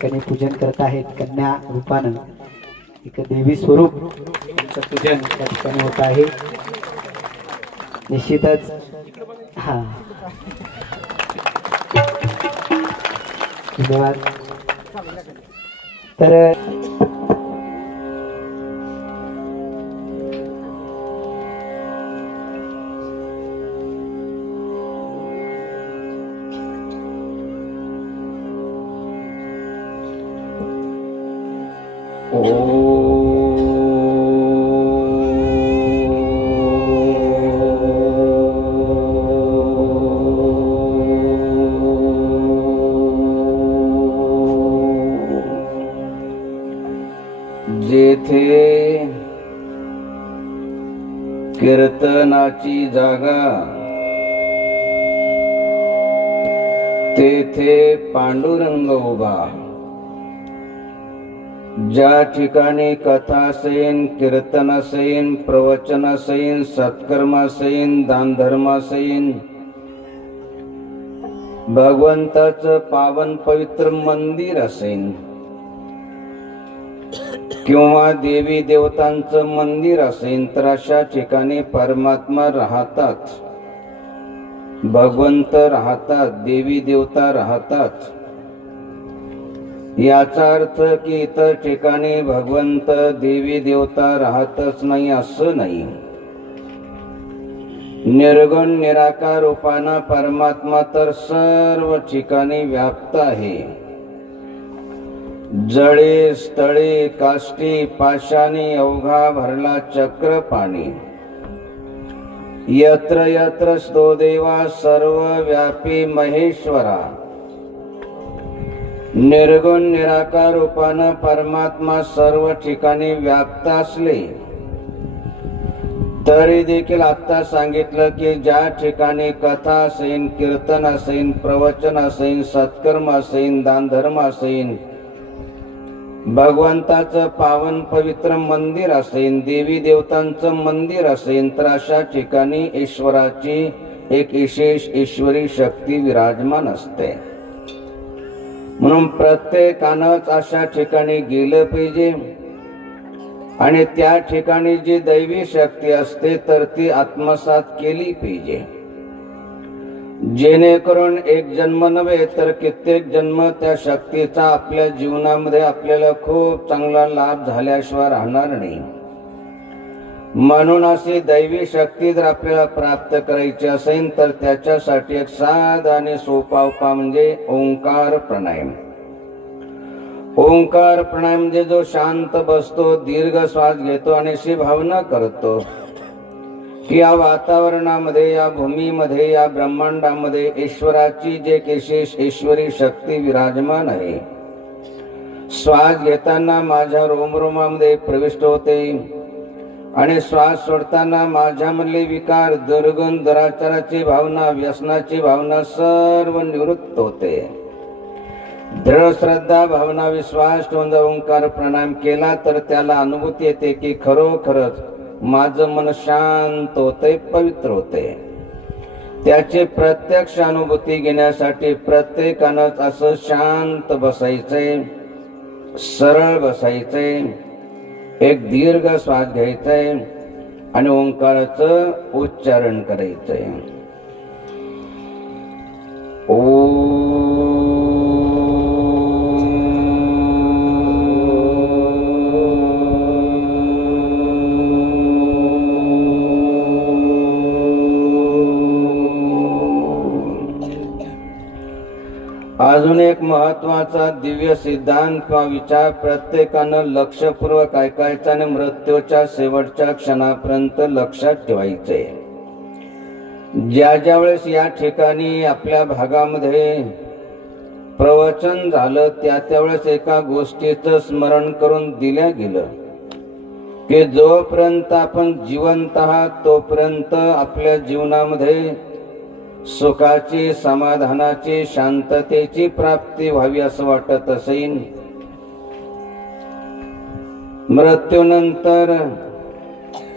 ठिकाणी पूजन करत आहेत कन्या रूपानं एक देवी स्वरूप त्यांचं पूजन त्या ठिकाणी होत आहे। निश्चितच हा धन्यवाद। तर जेथे कीर्तनाची जागा तेथे पांडुरंग उभा। ज्या ठिकाणी कथा असेल, कीर्तन असेल, प्रवचन असेल, सत्कर्म असेल, दानधर्म असेल, भगवंताचं पावन पवित्र मंदिर असेल किंवा देवी देवतांचं मंदिर असेल तर अशा ठिकाणी परमात्मा राहतात, भगवंत राहतात, देवी देवता राहतात। याचा अर्थ की इतर ठिकाणी भगवंत देवी देवता राहतच नाही असं नाही। निर्गुण निराकार रूपानं परमात्मा तर सर्व ठिकाणी व्याप्त आहे। जळे स्थळे काष्टी पाशानी अवघा भरला चक्र पाणी। यत्र यत्र स्तो देवा सर्व व्यापी महेश्वरा। निर्गुण निराकार रूपानं परमात्मा सर्व ठिकाणी व्याप्त असले तरी देखील आता सांगितलं की ज्या ठिकाणी कथा असेल, कीर्तन असेल, प्रवचन असेल, सत्कर्म असेल, दानधर्म असेल, भगवंताचं पावन पवित्र मंदिर असेल, देवी देवतांचं मंदिर असेल तर अशा ठिकाणी ईश्वराची एक विशेष ईश्वरी शक्ती विराजमान असते। म्हणून प्रत्येकानंच अशा ठिकाणी गेलं पाहिजे आणि त्या ठिकाणी जी दैवी शक्ती असते तर ती आत्मसात केली पाहिजे, जेणेकरून एक जन्म नव्हे तर कित्येक जन्म त्या शक्तीचा आपल्या जीवनामध्ये आपल्याला खूप चांगला लाभ झाल्याशिवाय राहणार नाही। म्हणून अशी दैवी शक्ती जर आपल्याला प्राप्त करायची असेल तर त्याच्यासाठी एक साधा आणि सोपा उपाय म्हणजे ओंकार प्राणायाम। ओंकार प्राणायाम म्हणजे जो शांत बसतो, दीर्घ श्वास घेतो आणि अशी भावना करतो की या वातावरणामध्ये, या भूमीमध्ये, या ब्रह्मांडामध्ये ईश्वराची जे विशेष ईश्वरी शक्ती विराजमान आहे। श्वास घेताना माझ्या रोमरोमामध्ये प्रविष्ट होते आणि श्वास सोडताना माझ्यामधले विकार, दुर्गुण, दुराचाराची भावना, व्यसनाची भावना सर्व निवृत्त होते। दृढ श्रद्धा, भावना, विश्वास ठेवून ओंकार प्राणायाम केला तर त्याला अनुभूती येते की खरोखरच माझं मन शांत होते, पवित्र होते। त्याची प्रत्यक्ष अनुभूती घेण्यासाठी प्रत्येकानंच असं शांत बसायचंय, सरळ बसायचंय, एक दीर्घ श्वास घ्यायचाय आणि ओंकाराचं उच्चारण करायचंय। अजून एक महत्वाचा दिव्य सिद्धांत किंवा विचार प्रत्येकानं लक्षपूर्वक ऐकायचा आणि मृत्यूच्या शेवटच्या क्षणापर्यंत लक्षात ठेवायचे। ज्या वेळेस या ठिकाणी आपल्या भागामध्ये प्रवचन झालं त्यावेळेस एका गोष्टीचं स्मरण करून दिल्या गेलं की जोपर्यंत आपण जिवंत आहात तोपर्यंत आपल्या जीवनामध्ये सुखाची, समाधानाची, शांततेची प्राप्ती व्हावी असं वाटत असेल। मृत्यूनंतर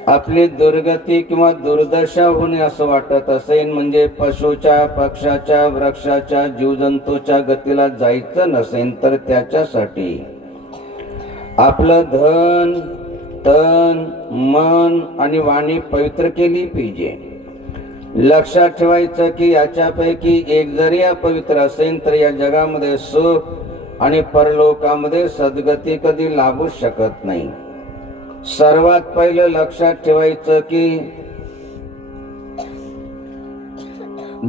आपली दुर्गती किंवा दुर्दशा होणे असं वाटत असेल, म्हणजे पशुच्या, पक्षाच्या, वृक्षाच्या, जीवजंतूच्या गतीला जायचं नसेल, तर त्याच्यासाठी आपलं धन, तन, मन आणि वाणी पवित्र केली पाहिजे. लक्षात ठेवायचं की याच्यापैकी एक जरी पवित्र असेल तर या जगामध्ये सुख आणि परलोकामध्ये सद्गती कधी लाभू शकत नाही. सर्वात पहिलं लक्षात ठेवायचं की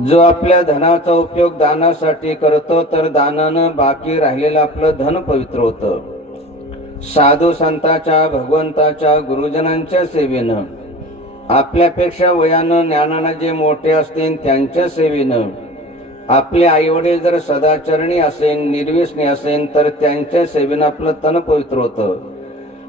जो आपल्या धनाचा उपयोग दानासाठी करतो, तर दानानं बाकी राहिलेलं आपलं धन पवित्र होतं. साधू संतांच्या, भगवंताच्या, गुरुजनांच्या सेवेनं, आपल्यापेक्षा वयानं ज्ञानानं जे मोठे असतील त्यांच्या सेवेनं, आपले आईवडील जर सदाचरणी असेल, निर्व्यसनी असेल, तर त्यांच्या सेवेनं आपलं तन पवित्र होतं.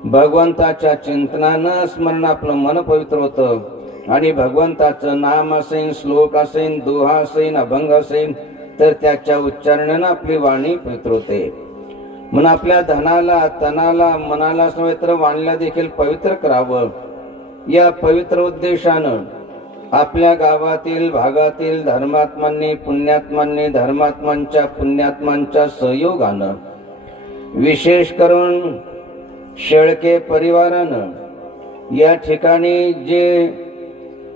भगवंताच्या चिंतनानं, स्मरण आपलं मन पवित्र होतं. आणि भगवंताचं नाम असेल, श्लोक असेल, दोहा असेल, अभंग असेल, तर त्याच्या उच्चारणानं आपली वाणी पवित्र होते. म्हणून आपल्या धनाला, तनाला, मनाला तर वाणीला देखील पवित्र करावं. या पवित्र उद्देशानं आपल्या गावातील, भागातील धर्मात्मांनी, पुण्यात्मांनी, धर्मात्मांच्या, पुण्यात्मांच्या सहयोगानं, विशेष करून शेळके परिवारानं या ठिकाणी जे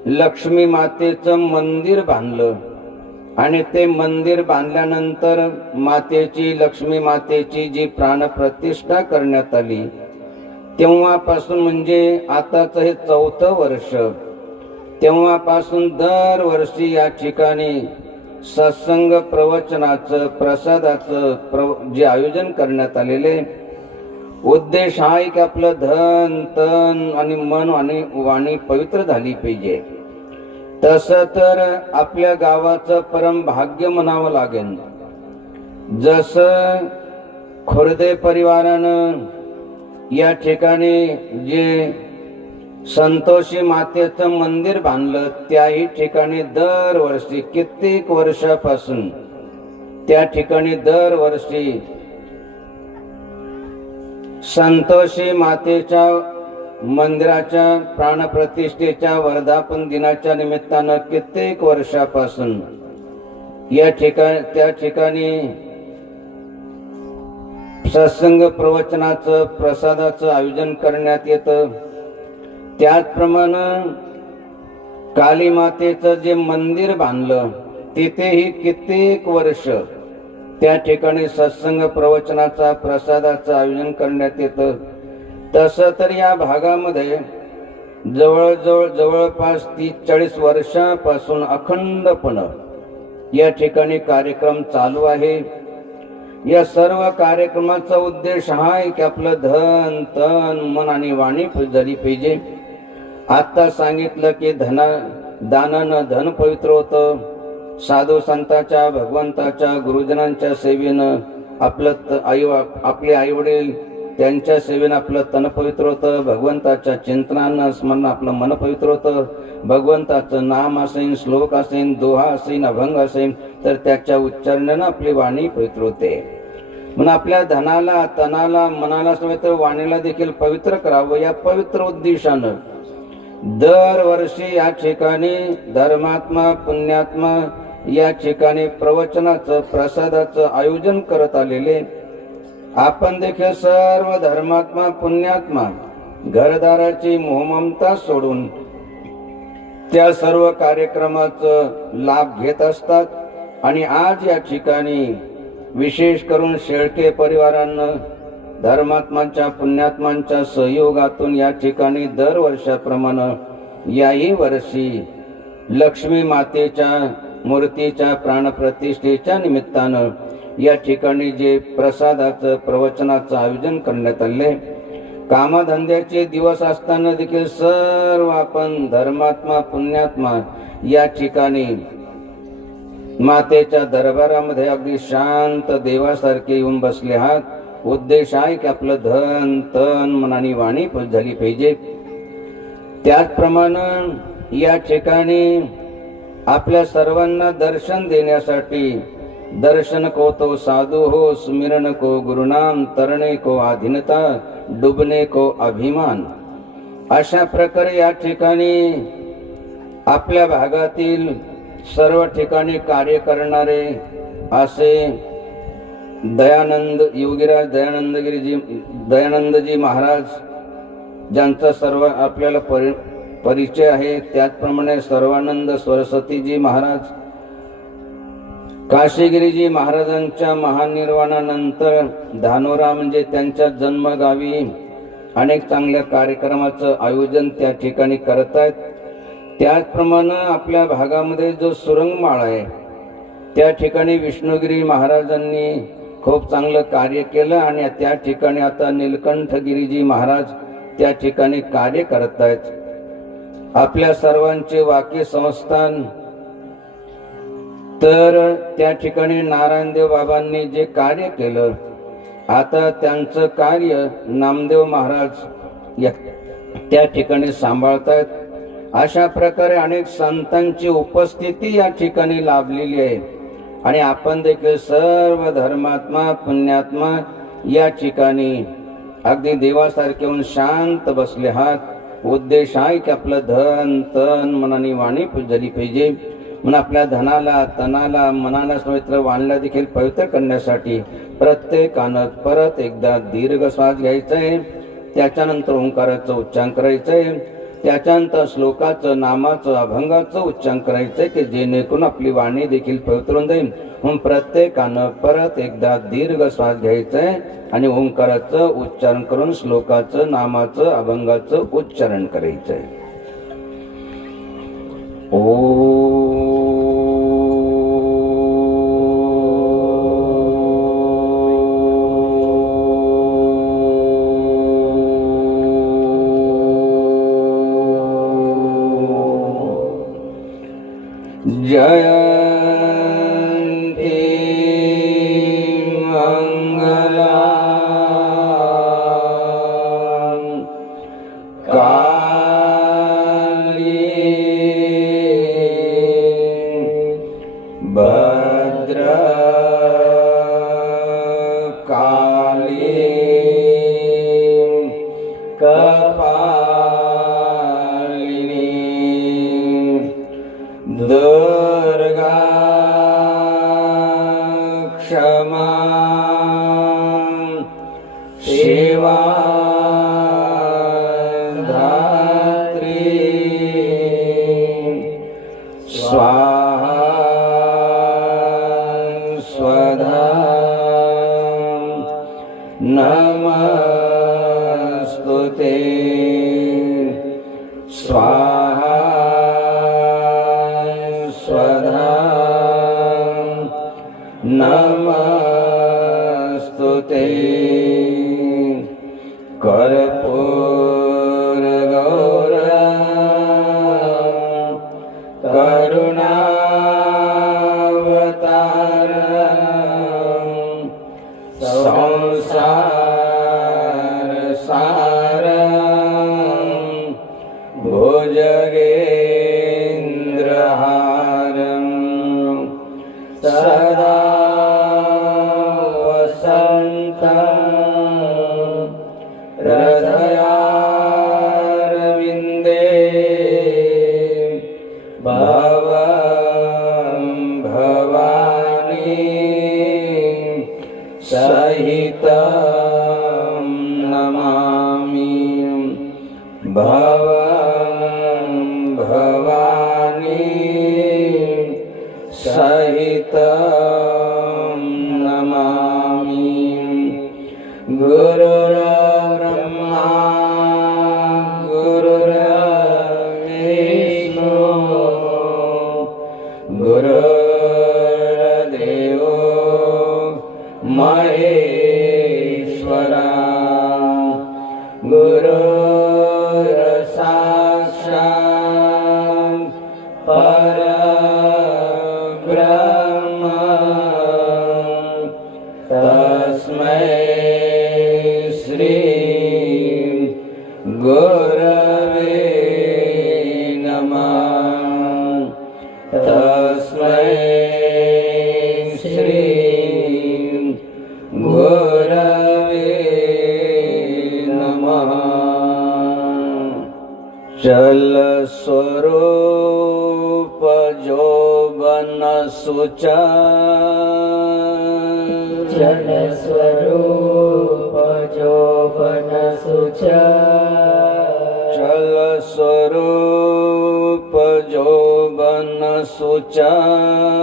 लक्ष्मी मातेचं मंदिर बांधलं, आणि ते मंदिर बांधल्यानंतर मातेची, लक्ष्मी मातेची जी प्राणप्रतिष्ठा करण्यात आली, तेव्हापासून म्हणजे आताच हे 4थं वर्ष, तेव्हापासून दरवर्षी या ठिकाणी सत्संग, प्रवचनाचं, प्रसादाचं जे आयोजन करण्यात आलेले, उद्देश हा की आपलं धन, तन आणि मन आणि वाणी पवित्र झाली पाहिजे. तसं तर आपल्या गावाचं परम भाग्य म्हणावं लागेल. जसं खुर्दे परिवारानं या ठिकाणी जे संतोषी मातेचं मंदिर बांधलं, त्याही ठिकाणी दरवर्षी कित्येक वर्षापासून त्या ठिकाणी दरवर्षी संतोषी मातेच्या मंदिराच्या प्राणप्रतिष्ठेच्या वर्धापन दिनाच्या निमित्तानं कित्येक वर्षापासून या ठिकाणी, त्या ठिकाणी सत्संग, प्रवचनाचं, प्रसादाचं आयोजन करण्यात येतं. त्याचप्रमाणे काली मातेचं जे मंदिर बांधलं, तिथेही कित्येक वर्ष त्या ठिकाणी सत्संग, प्रवचनाचा, प्रसादाचं आयोजन करण्यात येतं. तसं तर या भागामध्ये जवळपास 30-40 वर्षापासून अखंडपणे या ठिकाणी कार्यक्रम चालू आहे. या सर्व कार्यक्रमाचा उद्देश हा आहे की आपलं धन, तन, मन आणि वाणी झाली पाहिजे. आता सांगितलं की दानानं धन पवित्र होतं. साधू संतांच्या, भगवंताच्या, गुरुजनांच्या सेवेनं आपले आई वडील त्यांच्या सेवेनं आपलं तन पवित्र होतं. भगवंताच्या चिंतनानं, स्मरण आपलं मन पवित्र होतं. भगवंताचं नाम असेल, श्लोक असेल, दोहा असेल, अभंग असेल, तर त्याच्या उच्चारणानं आपली वाणी पवित्र होते. म्हणून आपल्या धनाला, तनाला, मनाला तर वाणीला देखील पवित्र करावं. या पवित्र उद्देशानं दरवर्षी या ठिकाणी धर्मात्मा, पुण्यात्मा या ठिकाणी प्रवचनाचं, प्रसादाचं आयोजन करत आलेले आपण देखील सर्व धर्मात्मा, पुण्यात्मा घरदाराची मोहममता सोडून त्या सर्व कार्यक्रमाचं लाभ घेत असतात. आणि आज या ठिकाणी विशेष करून शेळके परिवारानं धर्मात्मांच्या, पुण्यात्मांच्या सहयोगातून या ठिकाणी दरवर्षाप्रमाणे याही वर्षी लक्ष्मी मातेच्या मूर्तीच्या प्राणप्रतिष्ठेच्या निमित्तानं या ठिकाणी जे प्रसादाचं, प्रवचनाचं आयोजन करण्यात आले. कामधंद्याचे दिवस असताना देखील सर्व आपण धर्मात्मा, पुण्यात्मा या ठिकाणी मातेच्या दरबारामध्ये अगदी शांत देवासारखे येऊन बसले आहात. उद्देश आहे की आपलं धन, तन, मन आणि वाणी झाली पाहिजे. त्याचप्रमाणे या ठिकाणी आपल्या सर्वांना दर्शन देण्यासाठी दर्शन को तो साधु हो, सुमिरन को गुरुनाम, तरणे को आधीनता, डुबने को अभिमान, अशा प्रकारे या ठिकाणी आपल्या भागातील सर्व ठिकाणी कार्य करणारे असे दयानंद योगीराज दयानंदजी महाराज ज्यांचा सर्व आपल्याला परिचय आहे, त्याचप्रमाणे सर्वानंद सरस्वतीजी महाराज, काशीगिरीजी महाराजांच्या महानिर्वाणानंतर धानोरा म्हणजे त्यांच्या जन्मगावी अनेक चांगल्या कार्यक्रमाचं आयोजन त्या ठिकाणी करत आहेत. त्याचप्रमाणे आपल्या भागामध्ये जो सुरंगमाळा आहे त्या ठिकाणी विष्णुगिरी महाराजांनी खूप चांगलं कार्य केलं आणि त्या ठिकाणी आता नीलकंठगिरीजी महाराज त्या ठिकाणी कार्य करत आहेत. आपल्या सर्वांचे वाक्य संस्थान तर त्या ठिकाणी नारायणदेव बाबांनी जे कार्य केलं, आता त्यांचं कार्य नामदेव महाराज त्या ठिकाणी सांभाळतायत. अशा प्रकारे अनेक संतांची उपस्थिती या ठिकाणी लाभलेली आहे आणि आपण देखील सर्व धर्मात्मा पुण्यात्मा या ठिकाणी अगदी देवासारखे होऊन शांत बसले आहात. उद्देश आहे की आपलं धन तन मनाने वाणी झाली पाहिजे, म्हणून आपल्या धनाला तनाला मनाला पवित्र वाणीला देखील पवित्र करण्यासाठी प्रत्येकानं परत एकदा दीर्घ श्वास घ्यायचा आहे. त्याच्यानंतर ओंकाराचं उच्चारण करायचं आहे. त्याच्यानंतर श्लोकाचं नामाचं अभंगाचं उच्चारण करायचं आहे की जेणेकरून आपली वाणी देखील पवित्र होऊन जाईल. म्हणून प्रत्येकानं परत एकदा दीर्घ श्वास घ्यायचा आहे आणि ओंकाराचं उच्चारण करून श्लोकाचं नामाचं अभंगाचं उच्चारण करायचं आहे. जयंती मंगला काली भद्र काली कपालिनी दुर्गा क्षमा शिवा धात्री स्वाहा स्वधा नमस्तुते स्वाहा स्वधा नमस्तुते कर्पूर गौरम करुणावतारम संसार सारम भुजगेन्द्रहारम सदा वसन्तं हृदयारविन्दे भवं भवानी सहितं नमामि भवं भवानी सहितं नमामि गुरुर्ब्रह्मा गुरुर्विष्णु गुरुर्देवो महेश्वरा गुरुर्साक्षात् परब्रह्म तस्मै श्री गुरवे नमः तस्मै श्री गुरवे नमः सुचाल चल स्वरूप जोबन सुचाल चल स्वरूप जोबन सुचाल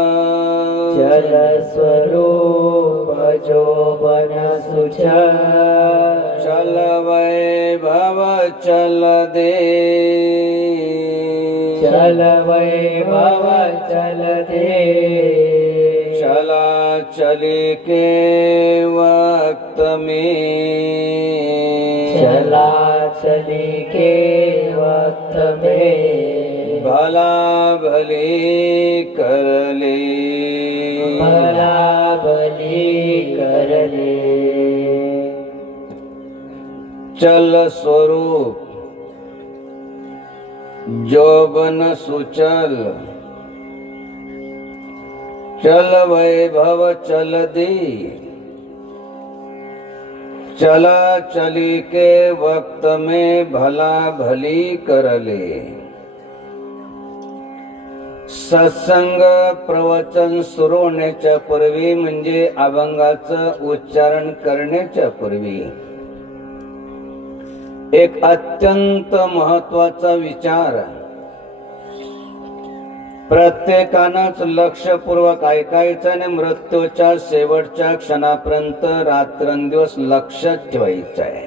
चल स्वरूप जोबन सुचाल चल वैभव चल दे चल वैभव चल दे चला चली के वक्त में चला चली के वक्त में भला भली कर ले भला भली कर ले चल स्वरूप जोबन सुचल चल वैभव चल दे चला चली के वक्त में भला भली कर ले सत्संग प्रवचन सुरू होण्याच्या पूर्वी म्हणजे अभंगाचं उच्चारण करण्याच्या पूर्वी एक अत्यंत महत्वाचा विचार प्रत्येकानंच लक्षपूर्वक ऐकायचं आणि मृत्यूच्या शेवटच्या क्षणापर्यंत रात्रंदिवस लक्षात ठेवायचं आहे.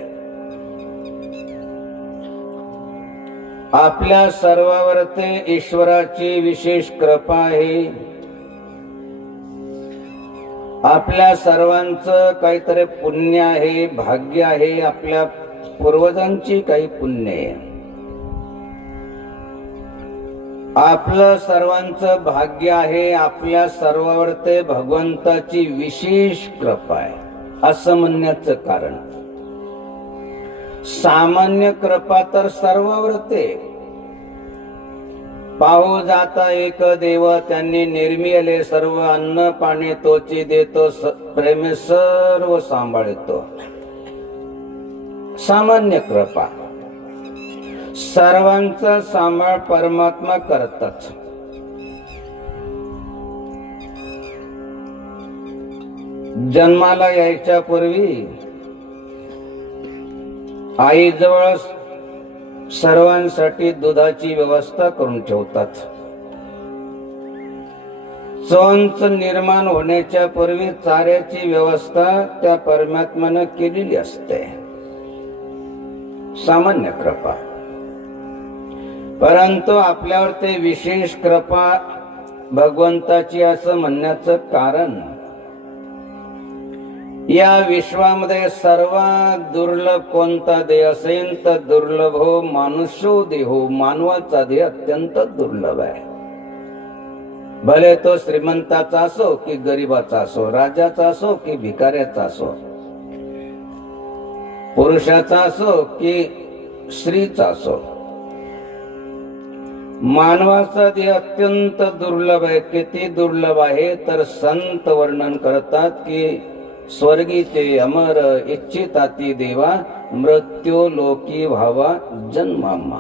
आपल्या सर्वावरती ईश्वराची विशेष कृपा आहे. आपल्या सर्वांचं काहीतरी पुण्य आहे, भाग्य आहे. आपल्या पूर्वजांची काही पुण्य आहे. आपलं सर्वांचं भाग्य आहे. आपल्या सर्वावरती भगवंताची विशेष कृपा आहे असं म्हणण्याचं कारण सामान्य कृपा तर सर्वावरती पाहू जाता एक देव त्यांनी निर्मिले सर्व अन्न पाणी तोची देतो प्रेमे सर्व सांभाळतो. सामान्य कृपा सर्वांचा सांभाळ परमात्मा करतात. जन्माला यायच्या पूर्वी आईजवळ सर्वांसाठी दुधाची व्यवस्था करून ठेवतात. चोंच निर्माण होण्याच्या पूर्वी चाऱ्याची व्यवस्था त्या परमात्म्यानं केलेली असते. सामान्य कृपा. परंतु आपल्यावर ते विशेष कृपा भगवंताची असं म्हणण्याचं कारण या विश्वामध्ये सर्वात दुर्लभ कोणता देह असेल तर दुर्लभ हो मानुष्यो देहो. मानवाचा देह अत्यंत दुर्लभ आहे. भले तो श्रीमंताचा असो की गरीबाचा असो, राजाचा असो की भिकाऱ्याचा असो, पुरुषाचा असो की स्त्रीचा असो, मानवाचा देह अत्यंत दुर्लभ आहे. किती दुर्लभ आहे तर संत वर्णन करतात की स्वर्गी ते अमर इच्छिताती देवा मृत्यू लोकी व्हावा जन्मामा.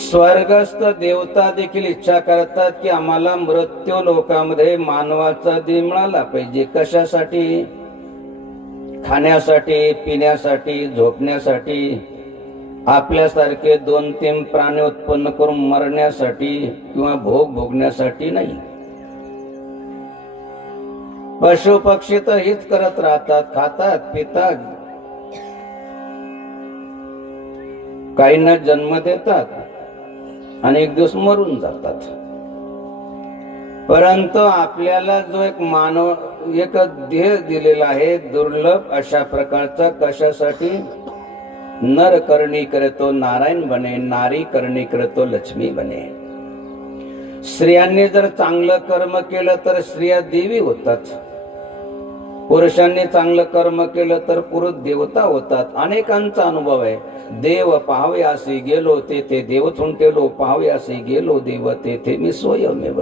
स्वर्गस्थ देवता देखील इच्छा करतात की आम्हाला मृत्यू लोकामध्ये मानवाचा देह मिळाला पाहिजे. कशासाठी? खाण्यासाठी, पिण्यासाठी, झोपण्यासाठी, आपल्यासारखे 2-3 प्राणी उत्पन्न करून मरण्यासाठी किंवा भोग भोगण्यासाठी नाही. पशु पक्षी तर हेच करत राहतात, खातात पितात, काहींना जन्म देतात आणि एक दिवस मरून जातात. परंतु आपल्याला जो एक मानव एक देह दिलेला आहे दुर्लभ अशा प्रकारचा, कशासाठी? नर करणी करतो नारायण बने, नारी करणी करतो लक्ष्मी बने. स्त्रियांनी जर चांगलं कर्म केलं तर स्त्रिया देवी होतात. पुरुषांनी चांगलं कर्म केलं तर पुरुष देवता होतात. अनेकांचा अनुभव आहे. देव पाहावयासी गेलो तेथे देव चुंटेलो, पाहावयासी गेलो देव तेथे मी स्वयमेव.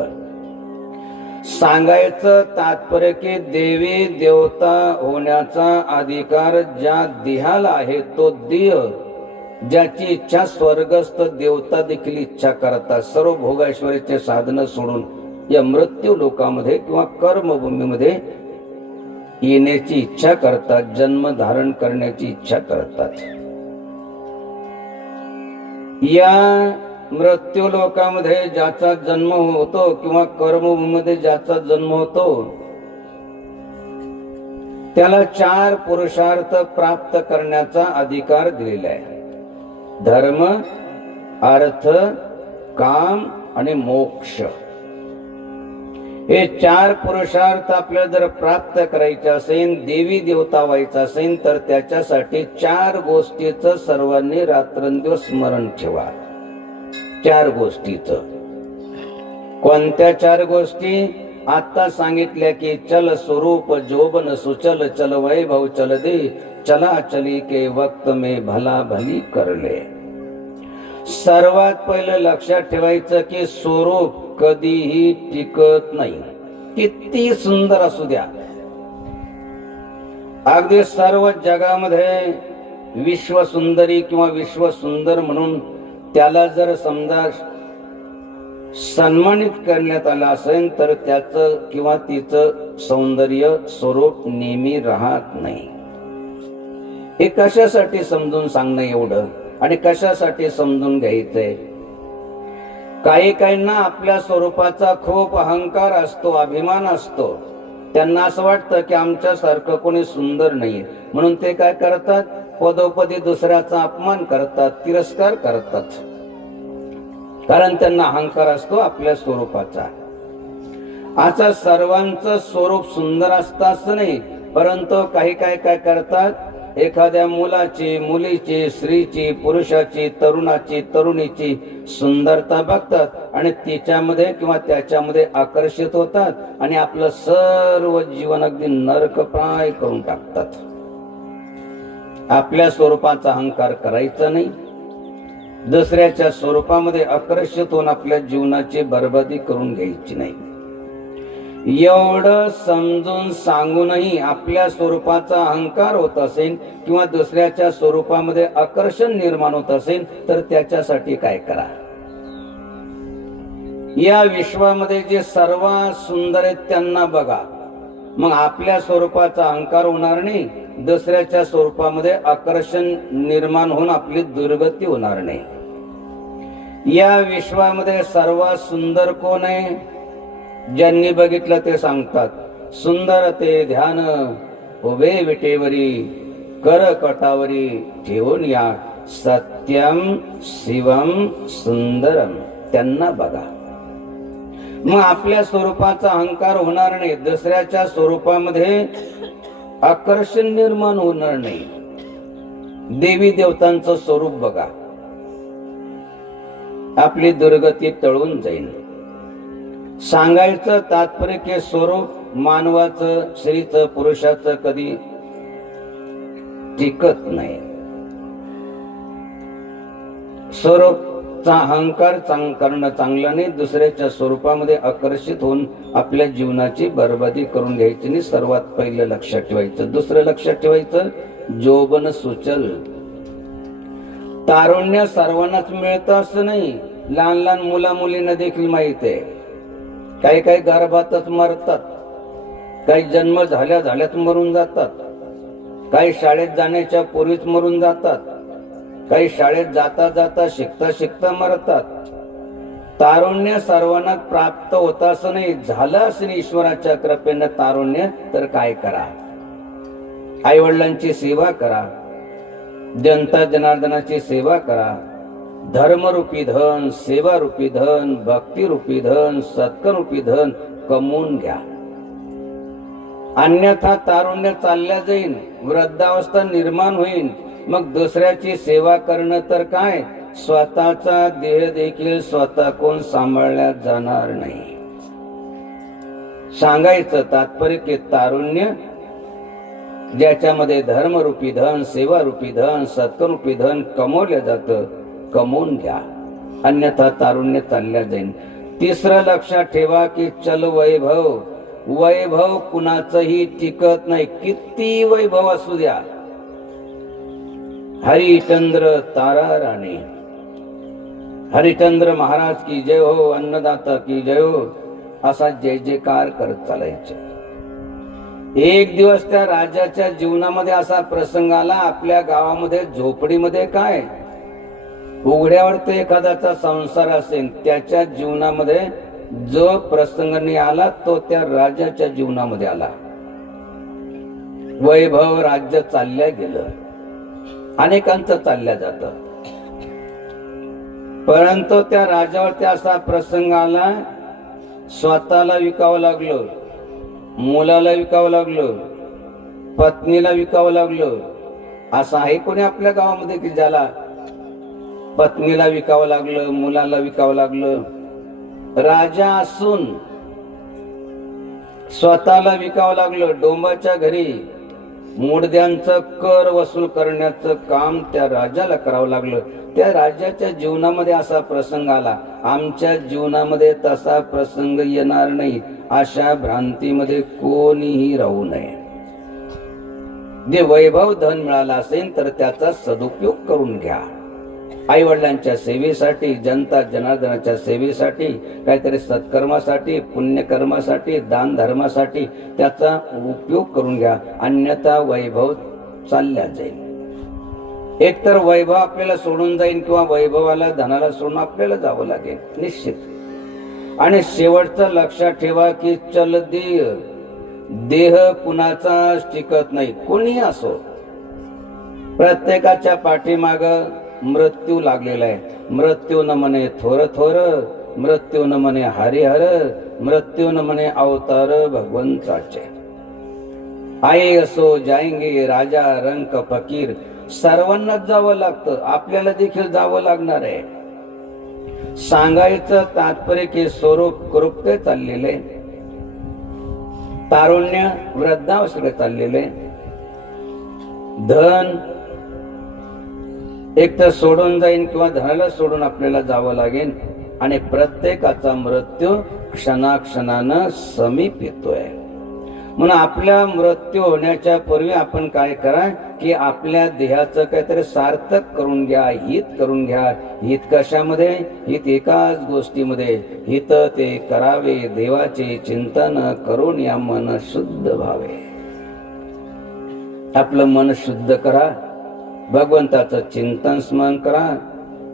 सांगायचं तात्पर्य की देवी देवता होण्याचा अधिकार ज्या देहाला आहे तो देह ज्याची इच्छा स्वर्गस्थ देवता देखील इच्छा करतात. सर्व भोगैश्वर्याचे साधन सोडून या मृत्यू लोकामध्ये किंवा कर्मभूमीमध्ये येण्याची इच्छा करतात, जन्म धारण करण्याची इच्छा करतात. या मृत्यू लोकामध्ये ज्याचा जन्म होतो किंवा कर्मभूमीमध्ये ज्याचा जन्म होतो त्याला 4 पुरुषार्थ प्राप्त करण्याचा अधिकार दिलेला आहे. धर्म, अर्थ, काम आणि मोक्ष. हे 4 पुरुषार्थ आपल्याला जर प्राप्त करायचे असेल, देवी देवता व्हायचं असेल, तर त्याच्यासाठी 4 गोष्टीचं सर्वांनी रात्रंदिवस स्मरण ठेवा. 4 गोष्टीचं. कोणत्या 4 गोष्टी? आता सांगितल्या की चल स्वरूप जोबन सुचल, चल वैभव चल दे, चला चली के वक्त में भला भली करले. सर्वात पहिलं लक्षात ठेवायचं की स्वरूप कधीही टिकत नाही. किती सुंदर असू द्या, अगदी सर्व जगामध्ये विश्व सुंदरी किंवा विश्व सुंदर म्हणून त्याला जर समजा सन्मानित करण्यात आलं असेल तर त्याचं किंवा तिचं सौंदर्य स्वरूप नेहमी राहत नाही. हे कशासाठी समजून सांगणं एवढं आणि कशासाठी समजून घ्यायचंय? काही काहींना आपल्या स्वरूपाचा खूप अहंकार असतो, अभिमान असतो. त्यांना असं वाटतं की आमच्या सारखं कोणी सुंदर नाही, म्हणून ते काय करतात? पदोपदी दुसऱ्याचा अपमान करतात, तिरस्कार करतात. कारण त्यांना अहंकार असतो आपल्या स्वरूपाचा. आता सर्वांचं स्वरूप सुंदर असतं असं नाही, परंतु काही काय करतात? एखाद्या मुलाची, मुलीची, स्त्रीची, पुरुषाची, तरुणाची, तरुणीची सुंदरता बघतात आणि तिच्यामध्ये किंवा त्याच्यामध्ये आकर्षित होतात आणि आपलं सर्व जीवन अगदी नरकप्राय करून टाकतात. आपल्या स्वरूपाचा अहंकार करायचा नाही, दुसऱ्याच्या स्वरूपामध्ये आकर्षित होऊन आपल्या जीवनाची बरबादी करून घ्यायची नाही. एवढं समजून सांगूनही आपल्या स्वरूपाचा अहंकार होत असेल किंवा दुसऱ्याच्या स्वरूपामध्ये आकर्षण निर्माण होत असेल तर त्याच्यासाठी काय करा? या विश्वामध्ये जे सर्वात सुंदर आहेत त्यांना बघा, मग आपल्या स्वरूपाचा अहंकार होणार नाही, दुसऱ्याच्या स्वरूपामध्ये आकर्षण निर्माण होऊन आपली दुर्गती होणार नाही. या विश्वामध्ये सर्वात सुंदर कोण आहे? ज्यांनी बघितलं ते सांगतात, सुंदर ते ध्यान उभे विटेवरी कर कटावरी ठेवून या सत्यम शिवम सुंदरम. त्यांना बघा. मग आपल्या स्वरूपाचा अहंकार होणार नाही, दुसऱ्याच्या स्वरूपामध्ये आकर्षण निर्माण होणार नाही. देवी देवतांचं स्वरूप बघा, आपली दुर्गती टळून जाईल. सांगायचं तात्पर्य की स्वरूप मानवाचं, स्त्रीचं, पुरुषाचं कधी टिकत नाही. स्वरूपचा अहंकार करणं चांगलं नाही, दुसऱ्याच्या स्वरूपामध्ये आकर्षित होऊन आपल्या जीवनाची बरबादी करून घ्यायची नाही. सर्वात पहिलं लक्षात ठेवायचं. दुसरं लक्षात ठेवायचं, जोबन सुचल. तारुण्य सर्वांनाच मिळतं असं नाही, लहान लहान मुला मुलींना देखील माहित आहे. काही काही गर्भातच मरतात, काही जन्म झाल्यात मरून जातात, काही शाळेत जाण्याच्या पूर्वीच मरून जातात, काही शाळेत जाता जाता शिकता शिकता मरतात. तारुण्य सर्वांना प्राप्त होत असं नाही. झालं असेल ईश्वराच्या कृपेने तारुण्य तर काय करा? आई वडिलांची सेवा करा, जनता जनार्दनाची सेवा करा. धर्मरूपी धन, सेवा रूपी धन, भक्ती रूपी धन, सत्करूपी धन कमवून घ्या. अन्यथा तारुण्य चालल्या जाईल, वृद्धावस्था निर्माण होईल. मग दुसऱ्याची सेवा करणं तर काय, स्वतःचा देह देखील स्वतः कोण सांभाळल्या जाणार नाही. सांगायचं तात्पर्य की तारुण्य ज्याच्यामध्ये धर्मरूपी धन, सेवा रूपी धन, सत्करूपी धन कमवलं जातं, कमवून घ्या. अन्यथा तारुण्य चालल्या जाईल. तिसरं लक्षात ठेवा की चल वैभव. वैभव कुणाचंही टिकत नाही, किती वैभव असू द्या. हरिचंद्र तारा राणी, हरिचंद्र महाराज की जय हो, अन्नदाता की जय हो. असा जय जयकार करत चालायचे. एक दिवस त्या राजाच्या जीवनामध्ये असा प्रसंग आला. आपल्या गावामध्ये झोपडीमध्ये काय उघड्यावर ते एखाद्याचा संसार असेल, त्याच्या जीवनामध्ये जो प्रसंग नाही आला तो त्या राजाच्या जीवनामध्ये आला. वैभव राज्य चालल्या गेलं, अनेकांचं चालल्या जात, परंतु त्या राजावरती असा प्रसंग आला, स्वतःला विकावं लागलं, मुलाला विकावं लागलं, पत्नीला विकावं लागलं. असं आहे कोणी आपल्या गावामध्ये की ज्याला पत्नीला विकावं लागलं, मुलाला विकावं लागलं? राजा असून स्वतःला विकावं लागलं. डोंबाच्या घरी मुडद्यांचं कर वसूल करण्याचं काम त्या राजाला करावं लागलं. त्या राजाच्या जीवनामध्ये असा प्रसंग आला. आमच्या जीवनामध्ये तसा प्रसंग येणार नाही, अशा भ्रांतीमध्ये कोणीही राहू नये. जे वैभव धन मिळालं असेल तर त्याचा सदुपयोग करून घ्या. आई वडिलांच्या सेवेसाठी, जनता जनार्दनाच्या सेवेसाठी, काहीतरी सत्कर्मासाठी, पुण्यकर्मासाठी, दान धर्मासाठी त्याचा उपयोग करून घ्या. अन्यथा वैभव चालल्या जाईल. एकतर वैभव आपल्याला सोडून जाईल किंवा वैभवाला धनाला सोडून आपल्याला जावं लागेल निश्चित. आणि शेवटचं लक्षात ठेवा की चलदेह देह कुणाचा टिकत नाही. कोणी असो, प्रत्येकाच्या पाठीमाग मृत्यू लागलेला आहे. मृत्यू न म्हणे थोर थोर, मृत्यू न म्हणे हरिहर, मृत्यू न म्हणे अवतार भगवंताचे. आये असो जाएंगे राजा रंक फकीर, सर्वांनाच जावं लागतं, आपल्याला देखील जावं लागणार आहे. सांगायचं तात्पर्य की स्वरूप कृप्य चाललेले, तारुण्य वृद्धावस्थेकडे चाललेले. धन एक तर सोडून जाईन किंवा धनाला सोडून आपल्याला जावं लागेल. आणि प्रत्येकाचा मृत्यू क्षणाक्षणानं समीप येतोय. म्हणून आपला मृत्यू होण्याच्या पूर्वी आपण काय करा की आपल्या देहाचं काहीतरी सार्थक करून घ्या, हित करून घ्या. हित कशामध्ये? हित एकाच गोष्टीमध्ये. हित ते करावे देवाचे चिंतन करून या मन शुद्ध व्हावे. आपलं मन शुद्ध करा, भगवंताचं चिंतन स्मरण करा,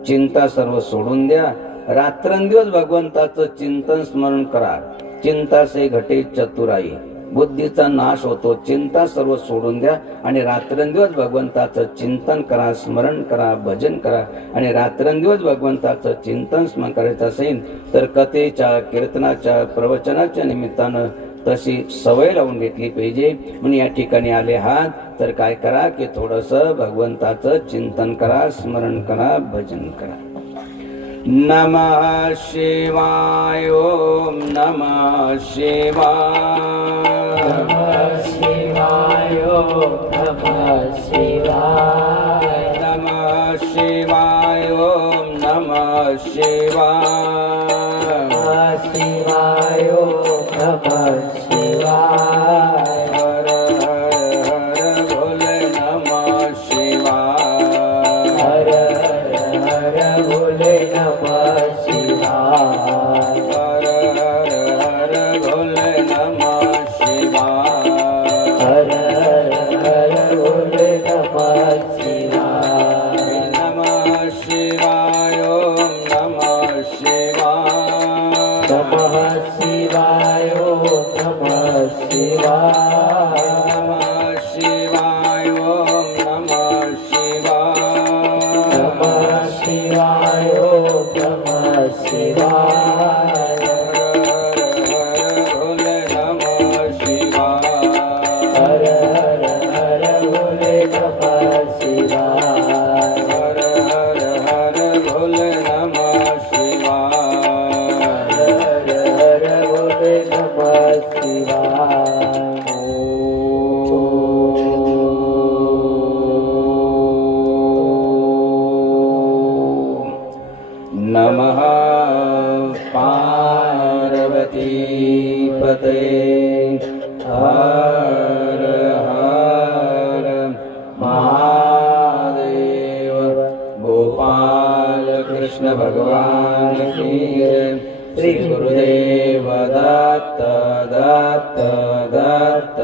चिंता सर्व सोडून द्या. रात्रंदिवस भगवंताचं चिंतन स्मरण करा. चिंता से घटे चतुराई, बुद्धीचा नाश होतो. चिंता सर्व सोडून द्या आणि रात्रंदिवस भगवंताचं चिंतन करा, स्मरण करा, भजन करा. आणि रात्रंदिवस भगवंताचं चिंतन स्मरण करायचं असेल तर कथेच्या, कीर्तनाच्या, प्रवचनाच्या निमित्तानं तशी सवय लावून घेतली पाहिजे. म्हणून या ठिकाणी आले आहात तर काय करा की थोडस भगवंताचं चिंतन करा, स्मरण करा, भजन करा. नमः शिवाय. ओम नमः शिवाय. नमः शिवाय. ओम नमः शिवाय. नमः शिवाय. ओम नमः शिवाय. नमः शिवाय. ओम नमः शिवाय. हर हर हर भोले नमः शिवाय. हर हर हर भोले नमः शिवाय. हर हर हर भोले नमः शिवाय. हर हर हर भोले नमः शिवाय. नमः शिवाय. ओम नमः शिवाय. नमः शिवाय. ओम नमः शिवाय. नमः शिवाय. ओम नमः शिवाय. नमः शिवाय. ओम नमः शिवाय. हर हर हर भोले नमः शिवाय. हर हर हर भोले नमः शिवाय. हर हर भोले नमः शिवाय. हर हर हर भोले नमः शिवाय. नमः पार्वती पते. हर हर महादेव. गोपाल कृष्ण भगवान की जय. श्री गुरुदेव दत्त. दत्त दत्त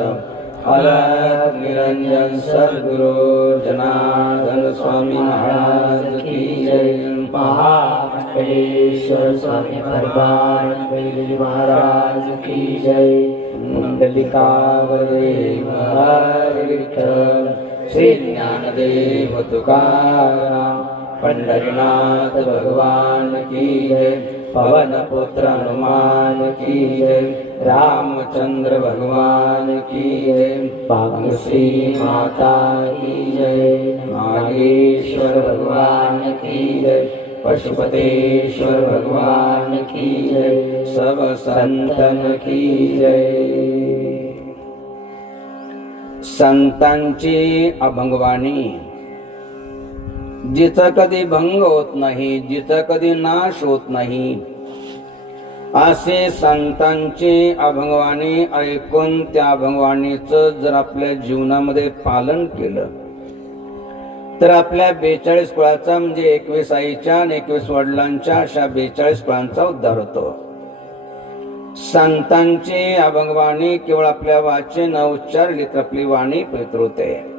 अलग निरंजन सद्गुरु जनार्दन स्वामी महाराज की जय। महामंडलेश्वर स्वामी भगवान बेलूर महाराज की जय। मंडलिका वरदे हरी विठ्ठल श्री ज्ञानदेव तुकाराम पंढरीनाथ भगवान की जय। पवन पुत्र हनुमान की जय। रामचंद्र भगवान की जय। बांगश्री माता की जय। नागेश्वर भगवान की जय। पशुपतेश्वर भगवान की जय। सब संतन की जय। संतांची अभंगवाणी जिचा कधी भंग होत नाही, जिचा कधी नाश होत नाही, असे संतांची अभंगवाणी ऐकून त्या अभंगवाणीचं जर आपल्या जीवनामध्ये पालन केलं तर आपल्या 42 कुळाचा म्हणजे 21 आईच्या आणि 21 वडिलांच्या अशा 42 कुळांचा उद्धार होतो। संतांची अभंगवाणी केवळ आपल्या वाचेन उच्चारली तर आपली वाणी पवित्र होते।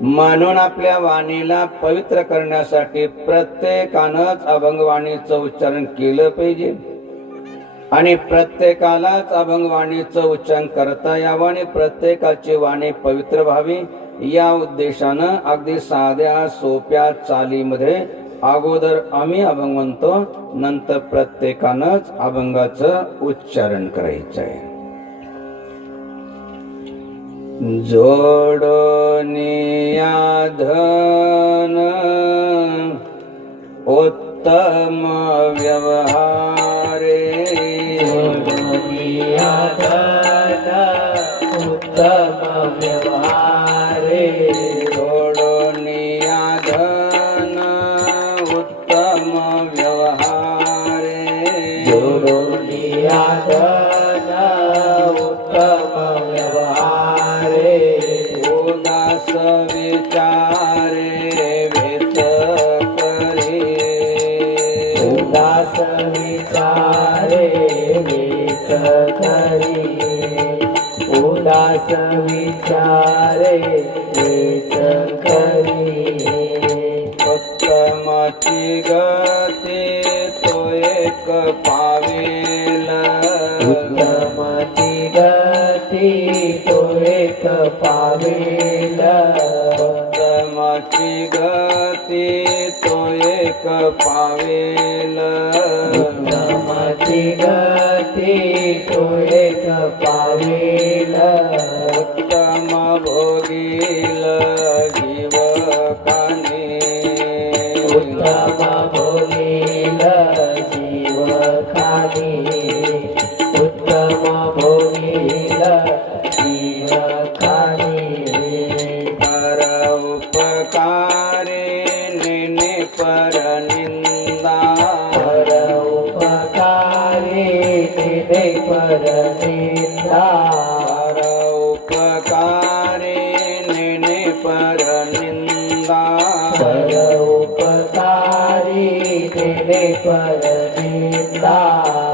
म्हणून आपल्या वाणीला पवित्र करण्यासाठी प्रत्येकानंच अभंगवाणीचं उच्चारण केलं पाहिजे आणि प्रत्येकालाच अभंगवाणीचं उच्चारण करता यावं आणि प्रत्येकाची वाणी पवित्र व्हावी या उद्देशानं अगदी साध्या सोप्या चालीमध्ये अगोदर आम्ही अभंग म्हणतो, नंतर प्रत्येकानंच अभंगाचं उच्चारण करायचं आहे। जोडोनिया धन उत्तम व्यवहारे। जोडोनिया धन उत्तम व्यवहारे। जोडोनिया धन उत्तम व्यवहारे। जोडोनिया धन उत्तम व्यवहारे। उदास विचारे वेत करी। उदास विचारे वेच करी। उदास विचारे वेच करी। उत्तमाची गती तो एक पावेल। उत्तमाची गती तो एक पावेल। उत्तमाची गती तो एक पावेल। उत्तमाची गती तो एक पावेल। उत्तम भोगील जीवकाने। उत्तम भोगील जीवकाने। उत्तम भोगील जीवकाने। पर उपकारे नेने पर निंदा। पर उपकारे निने पर निंदा। पर उपकारे नेने पर निंदा। पर उपकारी निने पर निंदा।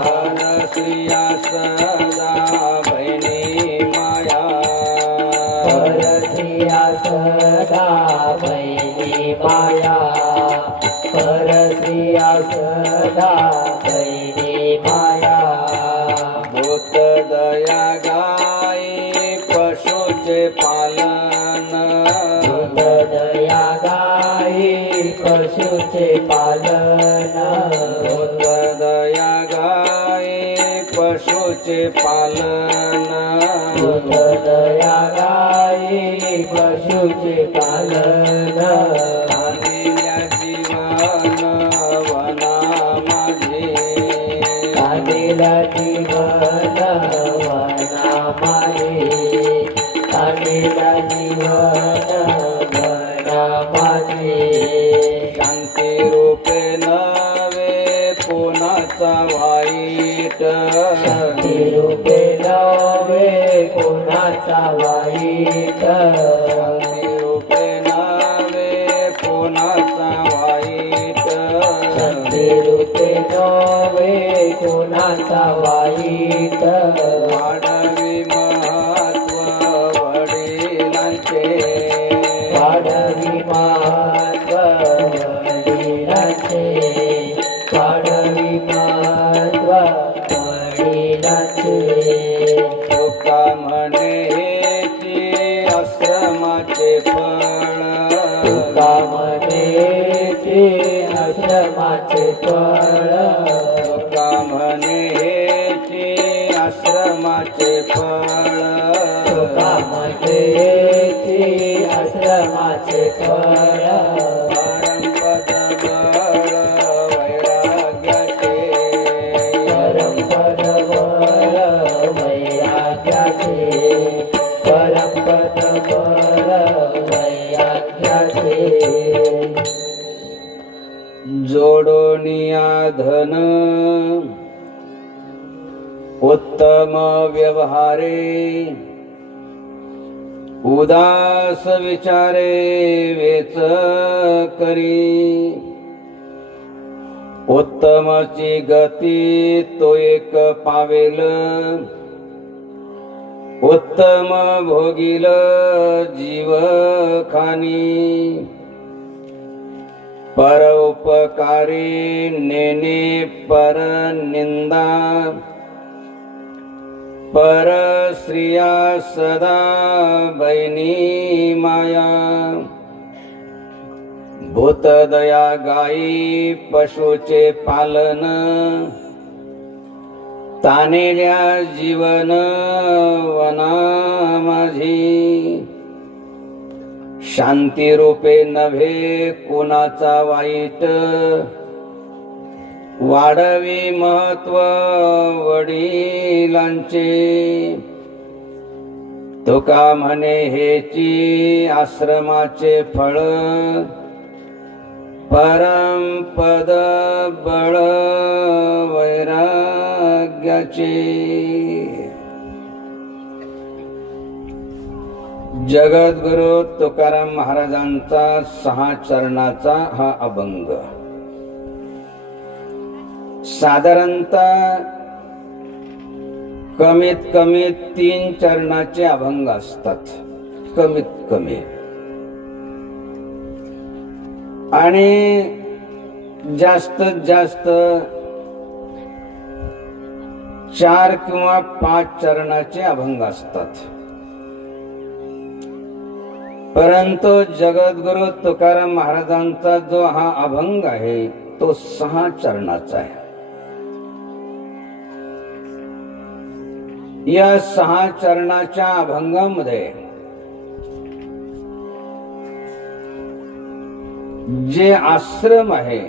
परसिया सदा बहिणी माया। परसिया सदा बहिणी माया। परसिया सदा बहिणी माया। भूत दया गाई पशुचे पालन। भूत दया गाई पशुचे पालन। भूत दया गाई पशुचे पालन। भूत दया गाई पशुचे पालन। आदिल्या जीवन वना माझे। आदिल्या जीवन वना माझे। आदिल्या जीवन वना माझे। शांती रूपे नवे कोणाचा वाईट। शांती रूपे नवे कोणाचा वाईट। शांती रूपे नवे कोणाचा वाईट। शांती रूपे नवे कोणाचा वाईट वाढवी महत्व वडिलांचे वाढवी महत्व वडिलांचे वाढवी महत्व वडिलांचे तुका म्हणे हेची आश्रमाचे फळ तुका म्हणेचे आश्रमाचे फळ तुका म्हणे हेची आश्रमाचे फळ तुका म्हणेचे आश्रमाचे फळ परमपद बळ वैराग्याचे परमपद बळ वैराग्याचे परमपद बळ वैराग्याचे जोडोनिया धन उत्तम व्यवहारे उदास विचारे वेच करी उत्तमची गती तो एक पावेल उत्तम भोगील जीव खानी परोपकारी नेने पर निंदा पर स्त्रिया सदा बहिनी माया भूतदया गायी पशुचे पालन तानेल्या जीवन वना माझी शांती रूपे नव्हे कोणाचा वाईट वाढवी महत्व वडिलांचे तुका म्हणे हेची आश्रमाचे फळ परमपद बळ वैराग्याचे जगद्गुरु तुकाराम महाराजांचा 6 चरणाचा हा अभंग साधारणतः कमीत कमी 3 चरणाचे अभंग असतात कमीत कमी आणि जास्तीत जास्त 4 किंवा 5 चरणाचे अभंग असतात परंतु जगद्गुरु तुकाराम महाराजांचा जो हा अभंग आहे तो 6 चरणाचा आहे या 6 चरणाच्या अभंगामध्ये जे आश्रम आहे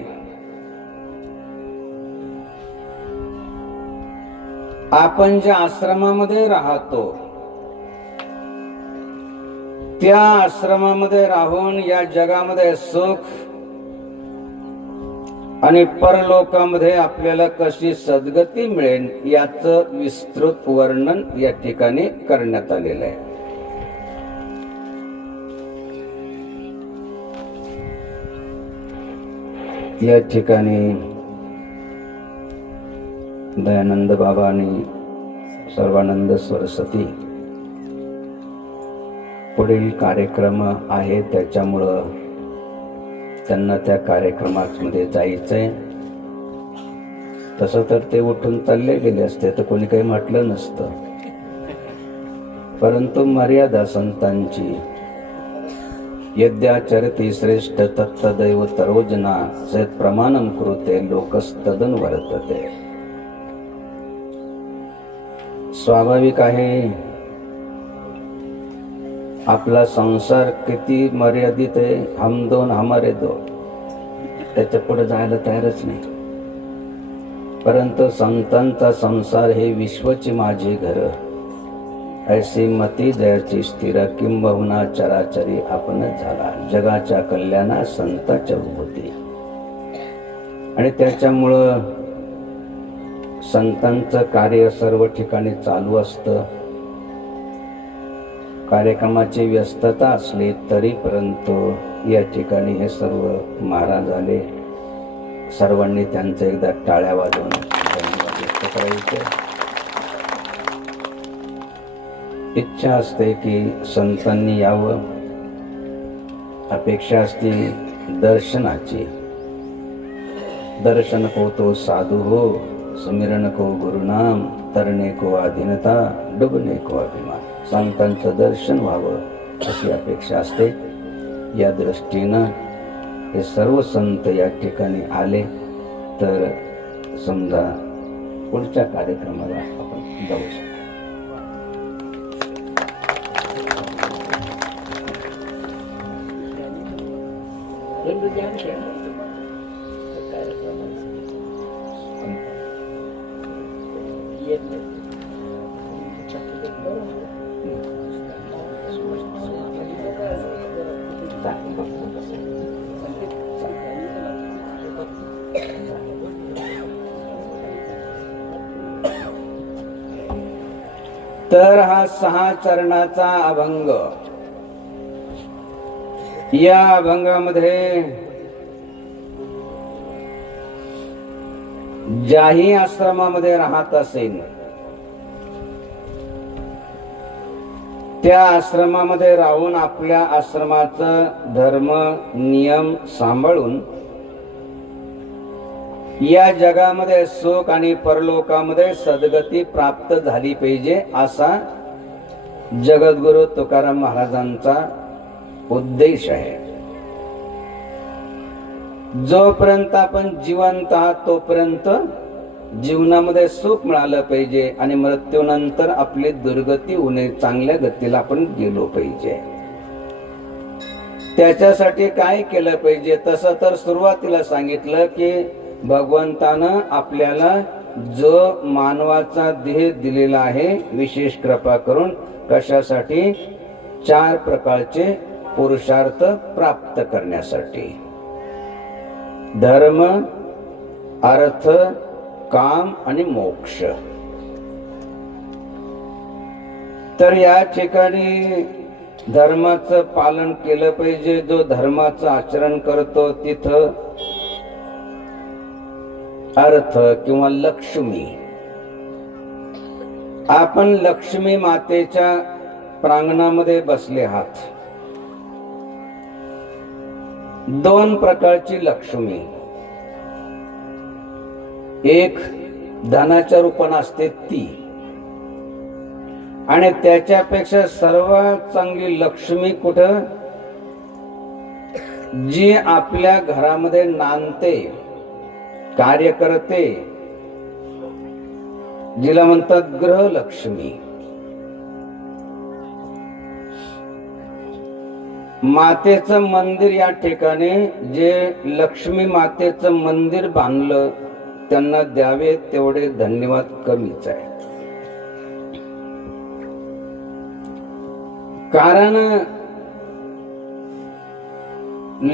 आपण ज्या आश्रमामध्ये राहतो त्या आश्रमामध्ये राहून या जगामध्ये सुख आणि परलोकामध्ये आपल्याला कशी सद्गती मिळेल याचं विस्तृत वर्णन या ठिकाणी करण्यात आलेलं आहे या ठिकाणी दयानंद बाबा आणि सर्वानंद सरस्वती पुढील कार्यक्रम आहे त्याच्यामुळं त्यांना त्या कार्यक्रमामध्ये जायचंय तसं तर ते उठून चालले गेले असते तर कोणी काही म्हटलं नसतं परंतु मर्यादा संतांची यद्याचरति श्रेष्ठ तत्तदैव तरोजना सत प्रमाणम कृते लोकस्तदन वर्तते स्वाभाविक आहे आपला संसार किती मर्यादित आहे हम दोन हमारे दो त्याच्या पुढे जायला तयारच नाही परंतु संतांचा संसार हे विश्वची माझे घर ऐसी मती दयाची स्थिर किंबहुना चराचरी आपणच झाला जगाच्या कल्याणा संताच्या भोवती आणि त्याच्यामुळं संतांचं कार्य सर्व ठिकाणी चालू असतं कार्यक्रमाची व्यस्तता असली तरी परंतु या ठिकाणी हे सर्व महाराज आले सर्वांनी त्यांचे एकदा टाळ्या वाजवून धन्यवाद प्राप्त करायचे. इच्छा असते की संतांनी यावं, अपेक्षा असते दर्शनाची. दर्शन को तो साधु हो, सुमिरन को गुरुनाम, तरणे को अधीनता, डुबणे को अभिमान. संतांचं दर्शन व्हावं अशी अपेक्षा असते. या दृष्टीनं हे सर्व संत या ठिकाणी आले तर समजा पुढच्या कार्यक्रमाला आपण जाऊ शकतो. तर हा 6 चरणाचा अभंग. या अभंगामध्ये ज्याही आश्रमामध्ये राहत असेल त्या आश्रमामध्ये राहून आपल्या आश्रमाचं धर्म नियम सांभाळून या जगामध्ये सुख आणि परलोकामध्ये सद्गती प्राप्त झाली पाहिजे असा जगद्गुरु तुकाराम महाराजांचा उद्देश आहे. जोपर्यंत आपण जिवंत आहात तोपर्यंत जीवनामध्ये सुख मिळालं पाहिजे आणि मृत्यूनंतर आपली दुर्गती होणे, चांगल्या गतीला आपण गेलो पाहिजे. त्याच्यासाठी काय केलं पाहिजे? तसं तर सुरुवातीला सांगितलं की भगवंतानं आपल्याला जो मानवाचा देह दिलेला आहे विशेष कृपा करून कशासाठी? 4 प्रकारचे पुरुषार्थ प्राप्त करण्यासाठी. धर्म, अर्थ, काम आणि मोक्ष. तर या ठिकाणी धर्माचं पालन केलं पाहिजे. जो धर्माचं आचरण करतो तिथं अर्थ किंवा लक्ष्मी. आपण लक्ष्मी मातेच्या प्रांगणामध्ये बसले आहात. 2 प्रकारची लक्ष्मी. एक धनाच्या रूपाने असते ती, आणि त्याच्यापेक्षा सर्वात चांगली लक्ष्मी कुठं? जी आपल्या घरामध्ये नांदते, कार्य करते, जिला म्हणतात गृहलक्ष्मी. मातेचं मंदिर या ठिकाणी जे लक्ष्मी मातेचं मंदिर बांधलं त्यांना द्यावे तेवढे धन्यवाद कमीच आहे. कारण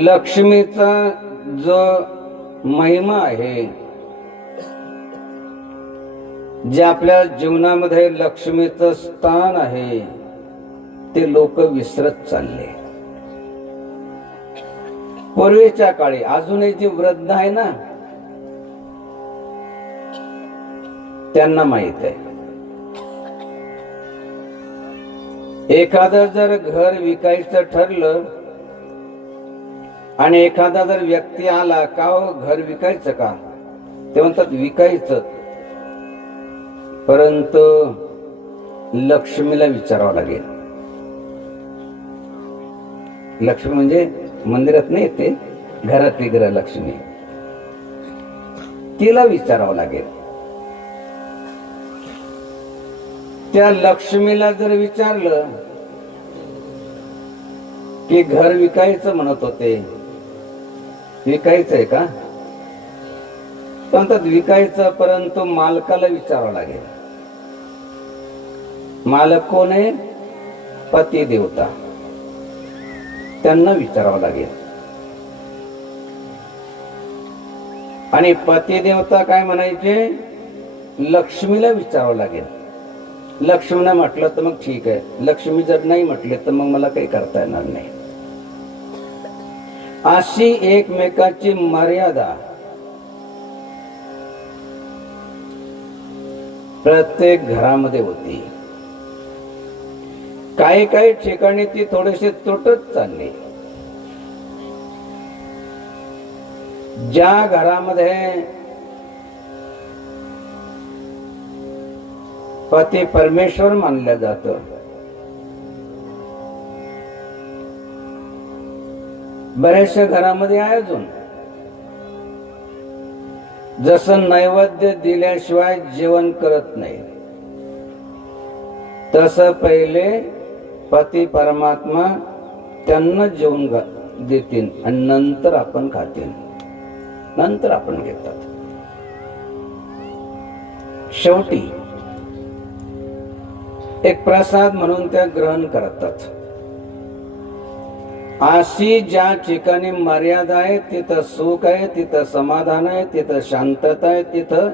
लक्ष्मीचा जो महिमा आहे, जे आपल्या जीवनामध्ये लक्ष्मीचं स्थान आहे ते लोक विसरत चालले. पूर्वीच्या काळी अजूनही जी वृद्ध आहे ना त्यांना माहित आहे. एखादं जर घर विकायचं ठरलं आणि एखादा जर व्यक्ती आला का हो घर विकायचं का, ते म्हणतात विकायचं, परंतु लक्ष्मीला विचारावं लागेल. लक्ष्मी म्हणजे मंदिरात नाही येते, घरातली गृहलक्ष्मी, तिला विचारावं लागेल. त्या लक्ष्मीला जर विचारलं की घर विकायचं म्हणत होते, विकायचंय का? म्हणतात विकायचं, परंतु मालकाला विचारावं लागेल. मालक कोण आहे? पती देवता, त्यांना विचारावं लागेल. आणि पती देवता काय म्हणायचे? लक्ष्मीला विचारावं लागेल. लक्ष्मीने म्हटलं तर मग ठीक आहे, लक्ष्मी जर नाही म्हटले तर मग मला काही करता येणार नाही. अशी एकमेकाची मर्यादा प्रत्येक घरामध्ये होती. काही काही ठिकाणी ती थोडीशी तुटत चालली. ज्या घरामध्ये पती परमेश्वर मानलं जातं, बऱ्याचशा घरामध्ये आहे अजून, जसं नैवेद्य दिल्याशिवाय जेवण करत नाही, तसं पहिले पती परमात्मा त्यांना जेवण देतील आणि नंतर आपण खातील, नंतर आपण घेतात. शेवटी एक प्रसाद म्हणून त्या ग्रहण करतात. अशी ज्या ठिकाणी मर्यादा आहे तिथं सुख आहे, तिथं समाधान आहे, तिथं शांतता आहे, तिथं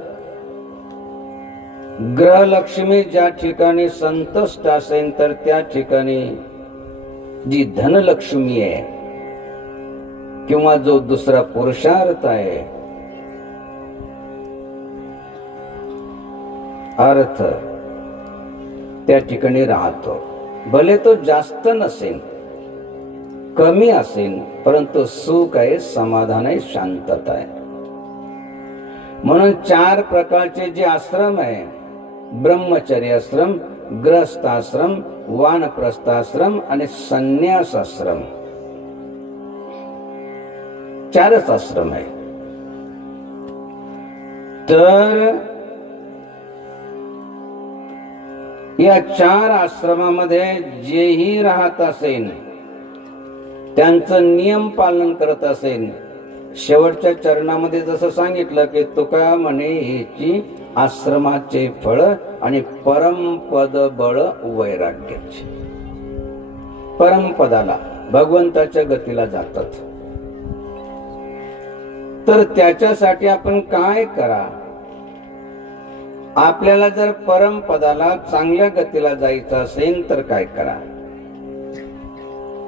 ग्रहलक्ष्मी ज्या ठिकाणी संतुष्ट असेल तर त्या ठिकाणी जी धनलक्ष्मी आहे किंवा जो दुसरा पुरुषार्थ आहे, अर्थ, त्या ठिकाणी राहतो. भले तो जास्त नसेल, कमी असेल, परंतु सुख आहे, समाधान आहे, शांतता आहे. म्हणून 4 प्रकारचे जे आश्रम आहे, ब्रह्मचर्य आश्रम, ग्रहस्थाश्रम, वानप्रस्थाश्रम आणि संन्यासाश्रम, 4च आश्रम आहे. तर या 4 आश्रमामध्ये जेही राहत असेल, त्यांचं नियम पालन करत असेल, शेवटच्या चरणामध्ये जसं सांगितलं की तुका म्हणे ह्याची आश्रमाचे फळ आणि परमपद बळ वैराग्याचे. परमपदाला, भगवंताच्या गतीला जातात. तर त्याच्यासाठी आपण काय करा? आपल्याला जर परमपदाला, चांगल्या गतीला जायचं असेल तर काय करा?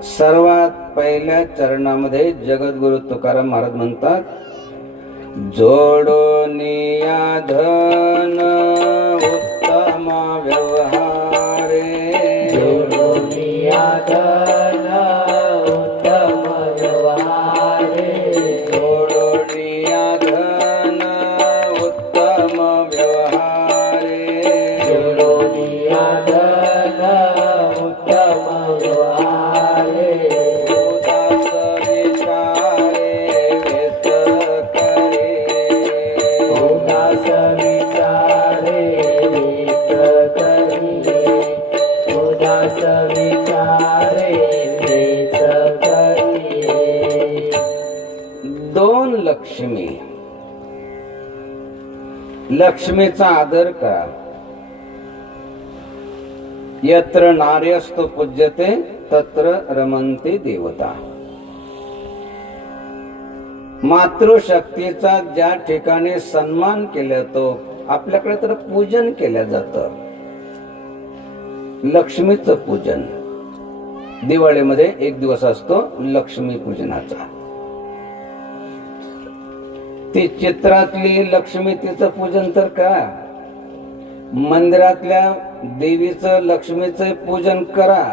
सर्वात पहिल्या चरणामध्ये जगद्गुरु तुकाराम महाराज म्हणतात, जोडोनिया धन उत्तम व्यवहारे, जोडोनिया धन उत्तम व्यवहारे, जोडोनिया धन उत्तम व्यवहारे, जोडोनिया धन उत्तम व्यवहारे, उदास विचारे वेच करिये, उदास विचारे वेच करिये. 2 लक्ष्मी. लक्ष्मीचा आदर करा. यत्र नार्यस्तु पूज्यते तत्र रमन्ते देवता. मातृशक्तीचा ज्या ठिकाणी सन्मान केला जातो, आपल्याकडे तर पूजन केलं जातं, लक्ष्मीचं पूजन. दिवाळीमध्ये एक दिवस असतो लक्ष्मी पूजनाचा. ती चित्रातली लक्ष्मी, तिचं पूजन तर करा, मंदिरातल्या देवीचं, लक्ष्मीचं पूजन करा,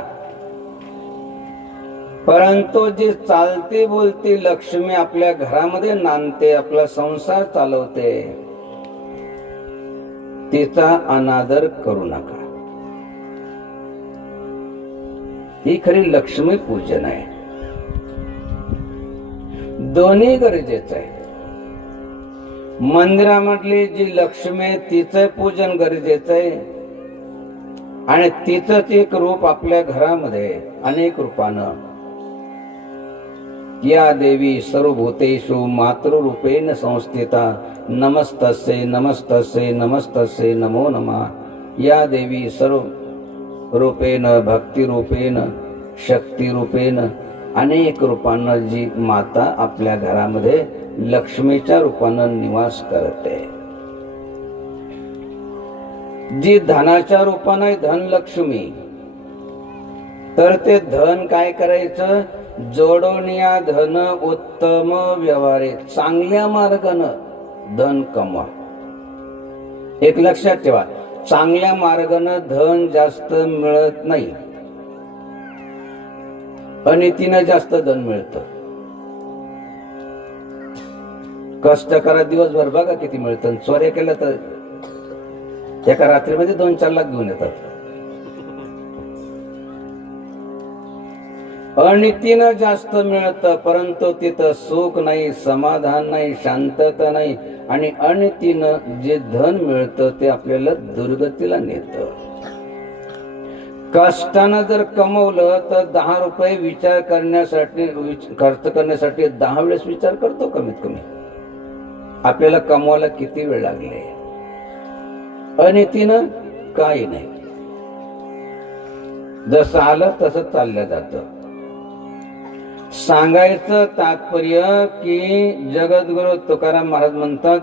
परंतु जी चालती बोलती लक्ष्मी आपल्या घरामध्ये नांदते, आपला संसार चालवते, तिचा अनादर करू नका. ही खरी लक्ष्मी पूजन आहे. दोन्ही गरजेचं आहे. मंदिरामधली जी लक्ष्मी आहे तिचं पूजन गरजेचं आहे, आणि तिचंच एक रूप आपल्या घरामध्ये अनेक रूपानं. या देवी सर्वभूतेषु मातृरूपेण संस्थिता नमस्तस्यै नमस्तस्यै नमस्तस्यै नमो नमः. या देवी सर्व रूपेण, भक्ती रूपेण, शक्ती रूपेण, अनेक रूपानं जी माता आपल्या घरामध्ये लक्ष्मीच्या रूपानं निवास करते. जी धनाच्या रूपानं आहे धनलक्ष्मी, तर ते धन काय करायचं? जोडोनिया धन उत्तम व्यवहारे, चांगल्या मार्गानं धन कमवा. एक लक्षात ठेवा, चांगल्या मार्गानं धन जास्त मिळत नाही, अनितीनं जास्त धन मिळतं. कष्ट करा दिवसभर, बघा किती मिळतं. चोऱ्या केल्या तर एका रात्रीमध्ये 2-4 लाख घेऊन येतात. अनितीनं जास्त मिळतं, परंतु तिथं सुख नाही, समाधान नाही, शांतता नाही. आणि अनितीनं जे धन मिळतं ते आपल्याला दुर्गतीला नेतं. कष्टानं जर कमवलं तर 10 रुपये विचार करण्यासाठी, खर्च करण्यासाठी 10 वेळेस विचार करतो कमीत कमी. आपल्याला कमवायला किती वेळ लागले. अनितीनं काही नाही, जसं आलं तसं चाललं जातं. सांगायचं तात्पर्य की जगद्गुरु तुकाराम महाराज म्हणतात,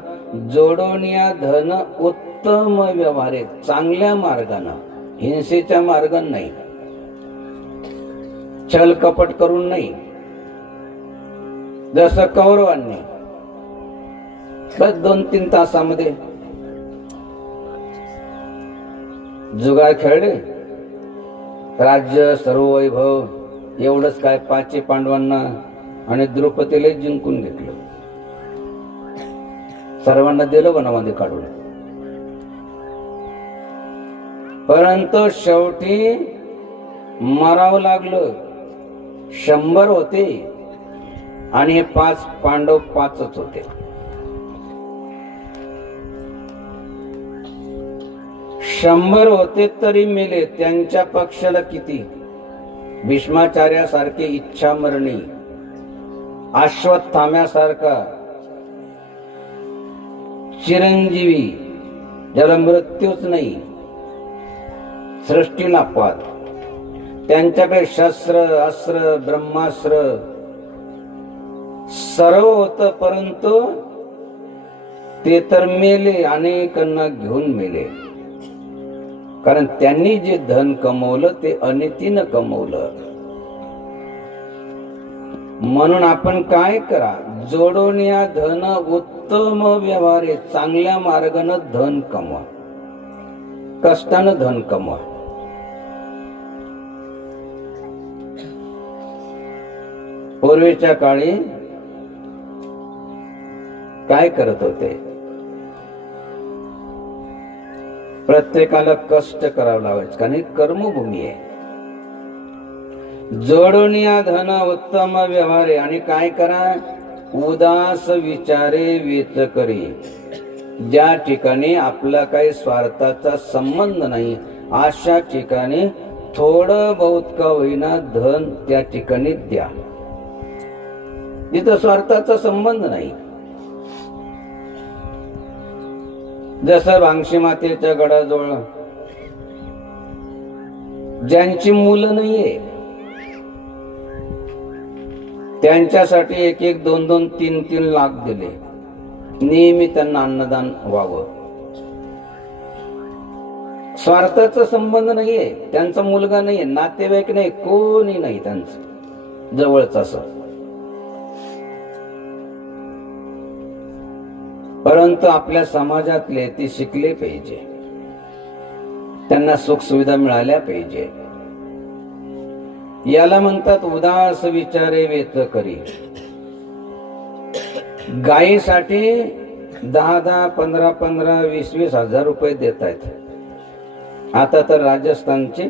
जोडोनिया धन उत्तम व्यवहारे, चांगल्या मार्गानं, हिंसेच्या मार्गाने नाही, छल कपट करून नाही. जसं कौरवांनी बस 2-3 तासामध्ये जुगार खेळले, राज्य सर्व वैभव एवढंच काय 5 पांडवांना आणि द्रौपदीला जिंकून घेतलं, सर्वांना दिलं वनामध्ये काढून. परंतु शेवटी मरावं लागलं. 100 होते आणि हे 5 पांडव 5च होते. 100 होते तरी मेले. त्यांच्या पक्षाला किती? भीष्माचार्यासारखे इच्छामरणी, अश्वत्थाम्यासारखा चिरंजीवी, ज्याला मृत्यूच नाही, सृष्टीला पात. त्यांच्याकडे शस्त्र, अस्त्र, ब्रह्मास्त्र सर्व होत, परंतु ते तर मेले, अनेकांना घेऊन मेले. कारण त्यांनी जे धन कमवलं ते अनितीनं कमवलं. म्हणून आपण काय करा, जोडून या धन उत्तम व्यवहारे, चांगल्या मार्गानं धन कमवा, कष्टानं धन कमवा. पूर्वीच्या काळी काय करत होते, प्रत्येकाला कष्ट करावं लावायचं, कारण कर्मभूमी आहे. जोडून या धन उत्तम व्यवहारे, आणि काय करा, उदास विचारे वेच करी. ज्या ठिकाणी आपला काही स्वार्थाचा संबंध नाही, अशा ठिकाणी थोडं बहुत का होईना धन त्या ठिकाणी द्या, जिथं स्वार्थाचा संबंध नाही. जसं भांगशी मातेच्या गडाजवळ ज्यांची मुलं नाहीये, त्यांच्यासाठी 1-1, 2-2, 3-3 लाख दिले. नेहमी त्यांना अन्नदान व्हावं. स्वार्थाचा संबंध नाहीये, त्यांचा मुलगा नाहीये, नातेवाईक नाही, कोणी नाही त्यांचं जवळच असं. परंतु आपल्या समाजातले ते शिकले पाहिजे, त्यांना सुख सुविधा मिळाल्या पाहिजे. याला म्हणतात उदास विचारे वेच करी. गायीसाठी 10-10, 15-15, 20-20 हजार रुपये देत आहेत. आता तर राजस्थानचे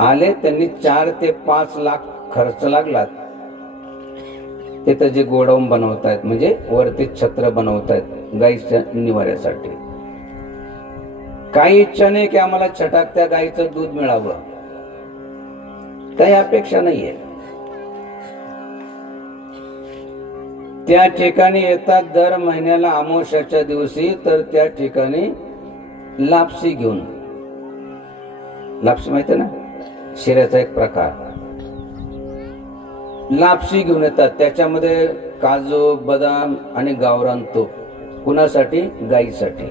आले, त्यांनी 4 ते 5 लाख खर्च लागलात. तिथं जे गोडाऊन बनवतायत, म्हणजे वरती छत्र बनवतायत गाईच्या निवाऱ्यासाठी. काही इच्छा नाही की आम्हाला छटाकत्या गाईचं दूध मिळावं, काही अपेक्षा नाहीये. त्या ठिकाणी येतात दर महिन्याला अमावस्याच्या दिवशी, तर त्या ठिकाणी लापसी घेऊन, लापसी माहिती ना, शिऱ्याचा एक प्रकार, लापसी घेऊन येतात. त्याच्यामध्ये काजू, बदाम आणि गावरान तूप. कुणासाठी? गाईसाठी.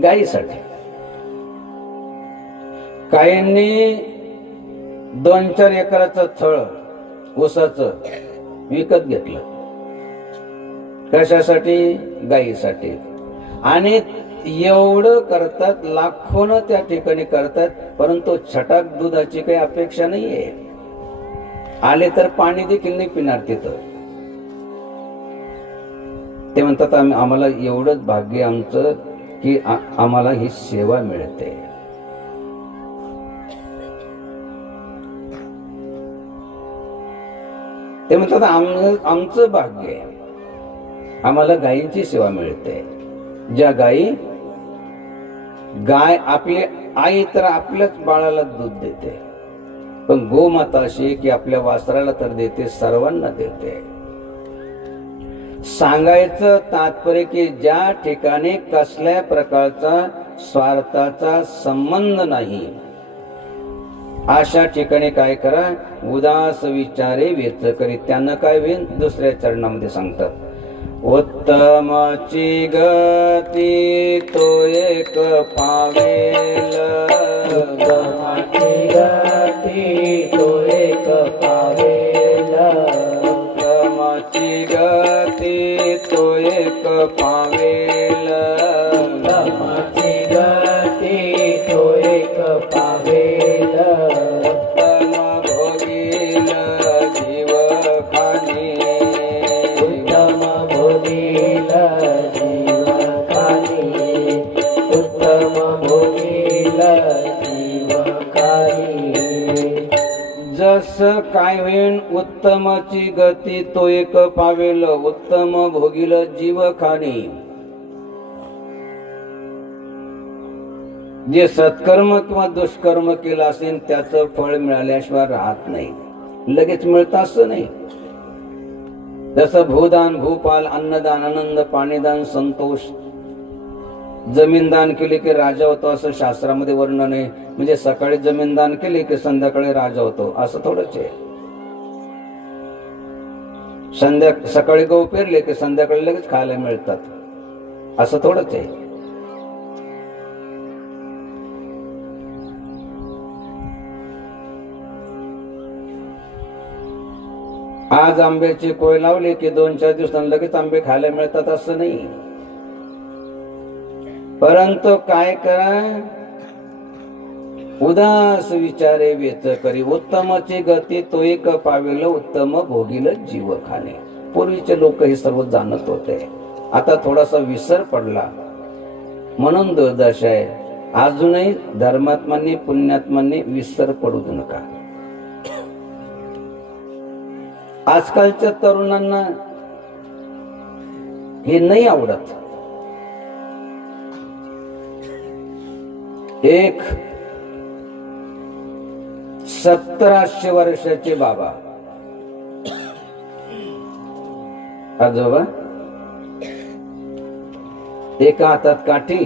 गाईसाठी. काहींनी 2-4 एकराचं थळ ऊसाचं विकत घेतलं. कशासाठी? गाईसाठी. आणि एवढं करतात, लाखोनं त्या ठिकाणी करतात, परंतु छटाक दुधाची काही अपेक्षा नाहीये. आले तर पाणी देखील नाही पिणार तिथं. ते म्हणतात आम्हाला एवढंच भाग्य आमचं की आम्हाला ही सेवा मिळते. ते म्हणतात आमचं भाग्य आहे, आम्हाला गायींची सेवा मिळते. ज्या गाय आपली आई तर आपल्याच बाळाला दूध देते, पण गोमाता अशी की आपल्या वासराला तर देते, सर्वांना देते. सांगायचं तात्पर्य की ज्या ठिकाणी कसल्या प्रकारचा स्वार्थाचा संबंध नाही, अशा ठिकाणी काय करा, उदास विचारे वेच करी. त्यांना काय होईल, दुसऱ्या चरणामध्ये सांगतात, उत्तमाची गती तो एक पावेल, उत्तमाची गती तो एक पावेल, उत्तमाची गती तो एक पावेल, उत्तमाची गती तो एक पावेल, उत्तम भोगील जीव खाणी, उत्तम भोगील जीव खाणी, उत्तम भोगील जीव खाणी. जस काय होईल, उत्तमाची गती तो एक पावेल, उत्तम भोगील जीव खाणी. जे सत्कर्म किंवा दुष्कर्म केलं असेल त्याचं फळ मिळाल्याशिवाय राहत नाही, लगेच मिळतं असं नाही. जसं भूदान, भूपाल, अन्नदान, आनंद, पाणीदान, संतोष, जमीनदान केले की राजा होतो असं शास्त्रामध्ये वर्णन आहे. म्हणजे सकाळी जमीनदान केले की संध्याकाळी राजा होतो असं थोडंच आहे. सकाळी गहू पेरले की संध्याकाळी लगेच खायला मिळतात असं थोडंच आहे. आज आंब्याची कोय लावली की 2-4 दिवसांनी लगेच आंबे खायला मिळतात असं नाही. परंतु काय करा, उदास विचारे वेच करी, उत्तमाची गती तो एक पावेल, उत्तम भोगील जीव खाणे. पूर्वीचे लोक हे सर्व जाणत होते, आता थोडासा विसर पडला म्हणून दुर्दश आहे. अजूनही धर्मात्मांनी, पुण्यात्मांनी विसर पडू देऊ नका. आजकालच्या तरुणांना हे नाही आवडत. एक 1700 वर्षाचे बाबा, आजोबा, एका हातात काठी,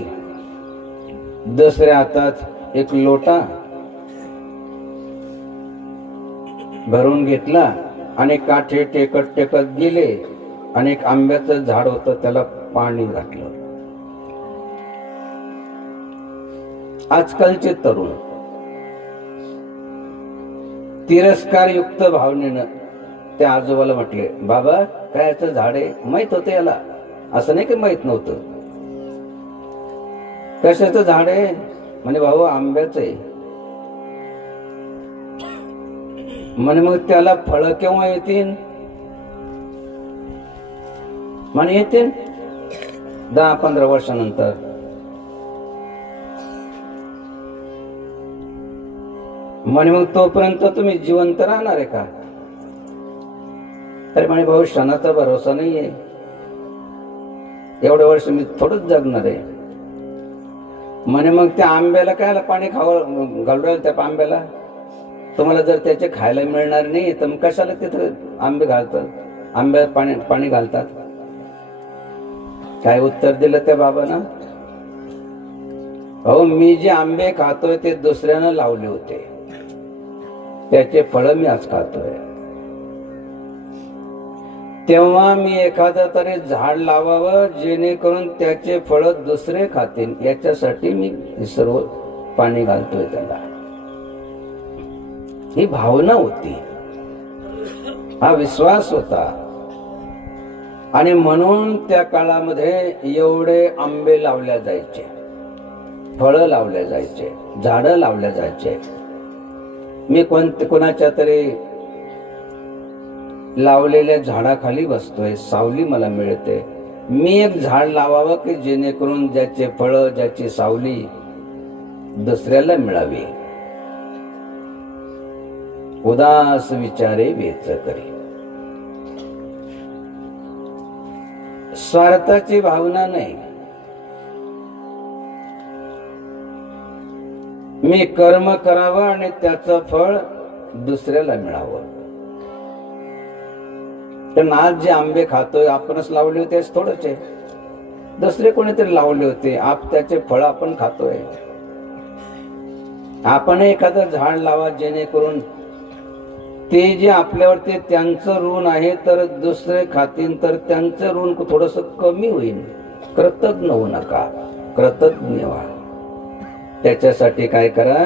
दुसऱ्या हातात एक लोटा भरून घेतला आणि काठी टेकत टेकत गेले आणि एक आंब्याचं झाड होतं त्याला पाणी घातलं. आजकालचे तरुण तिरस्कारयुक्त भावनेनं त्या आजोबाला म्हटले, बाबा कायचं झाड आहे, माहित होतं याला, असं नाही की माहित नव्हतं. कशाचं झाड आहे म्हणे, भाऊ आंब्याचं आहे. म्हणे मग त्याला फळं केव्हा येतील म्हणे, येतील 10-15 वर्षानंतर. म्हणे मग तोपर्यंत तुम्ही जिवंत राहणार आहे का? तर म्हणे भाऊ क्षणाचा भरोसा नाहीये, एवढे वर्ष मी थोडंच जगणार आहे. म्हणे मग त्या आंब्याला कायला पाणी घालून राहिलं त्या आंब्याला? तुम्हाला जर त्याचे खायला मिळणार नाही तर मग कशाला तिथं आंबे घालतात, आंब्यात पाणी घालतात? काय उत्तर दिलं त्या बाबांना? अहो मी जे आंबे खातोय ते दुसऱ्यानं लावले होते, त्याचे फळ मी आज खातोय. तेव्हा मी एखादं तरी झाड लावावं जेणेकरून त्याचे फळ दुसरे खातील, याच्यासाठी मी सर्व पाणी घालतोय त्याला. ही भावना होती, हा विश्वास होता. आणि म्हणून त्या काळामध्ये एवढे आंबे लावल्या जायचे, फळं लावल्या जायचे, झाडं लावल्या जायचे. मी कोणाच्या तरी लावलेल्या झाडाखाली बसतोय, सावली मला मिळते. मी एक झाड लावावं की जेणेकरून ज्याचे फळं, ज्याची सावली दुसऱ्याला मिळावी. उदास विचारे वेच करी. स्वार्थाची भावना नाही. मी कर्म करावं आणि त्याचं फळ दुसऱ्याला मिळावं. पण आज जे आंबे खातोय आपणच लावले होते थोडंच आहे, दुसरे कोणीतरी लावले होते, त्याचे फळ आपण खातोय. आपण एखादं झाड लावा जेणेकरून ते जे आपल्यावरती त्यांचं ऋण आहे तर दुसरे खातील तर त्यांचं ऋण थोडस कमी होईल. कृतज्ञ होऊ नका, कृतज्ञ व्हा. त्याच्यासाठी काय करा,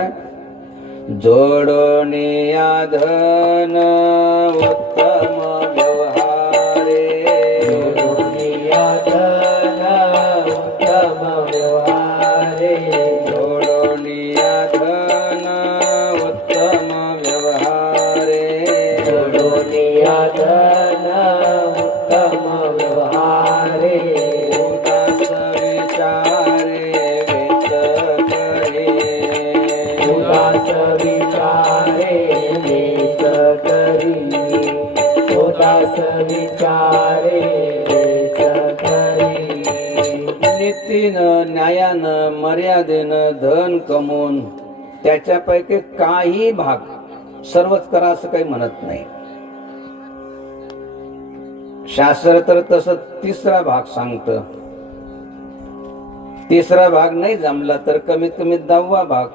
जोडोनिया धन उत्तम व्यवहारे. जोडोनिया धन उत्तम व्यवहारे. जोडोनिया धन उत्तम व्यवहारे. जोडोनिया धन उत्तम व्यवहारे. उदास विचारे वेच करी. उदास विचारे वेच करी. उदास विचारे वेच करी. नीतीनं, न्यायानं, मर्यादेनं धन कमवून त्याच्यापैकी काही भाग सर्वच करा असं काही म्हणत नाही. शास्त्र तर तसं तिसरा भाग सांगतं. तिसरा भाग नाही जमला तर कमीत कमी 10वा भाग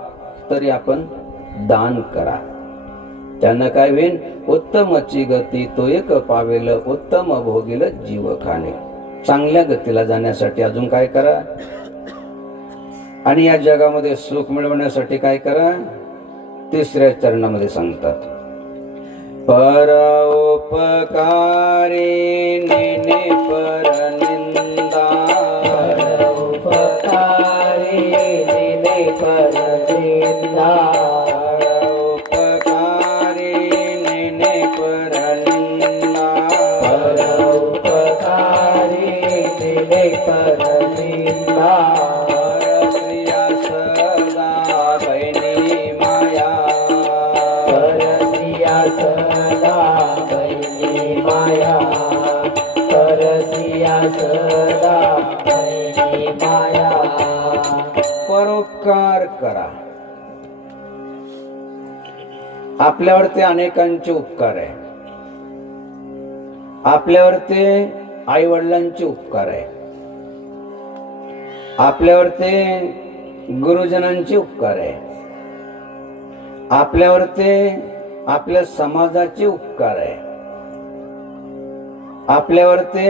तरी आपण दान करा. त्यानं काय होईल, उत्तमची गती तो एक पावेल, उत्तम भोगील जीव खाणे. चांगल्या गतीला जाण्यासाठी अजून काय करा, आणि या जगामध्ये सुख मिळवण्यासाठी काय करा, तिसऱ्या चरणामध्ये सांगतात, परोपकारी नेने परनिंदा. परोपकारी नेने परनिंदा. परोपकारी नेने परनिंदा. परोपकारी नेने परनिंदा. परस्त्रिया सदा बहिणी माया. परसिया सदा बहिणी माया. परसिया सदा बहिणी माया. परोपकार करा. आपल्यावरती अनेकांचे उपकार आहे. आपल्यावरती आई वडिलांचे उपकार आहे. आपल्यावरती गुरुजनांचे उपकार आहे. आपल्यावरती आपल्या समाजाचे उपकार आहे. आपल्यावरती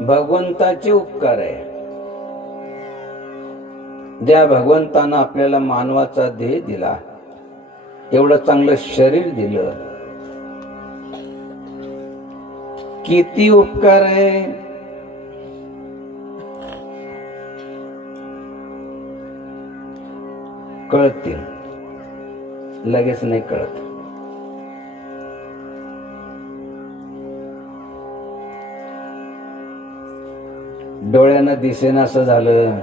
भगवंताचे उपकार आहे. ज्या भगवंतानं आपल्याला मानवाचा देह दिला, एवढं चांगलं शरीर दिलं, किती उपकार आहे. कळतील, लगेच नाही कळत. डोळ्यानं दिसेना असं झालं,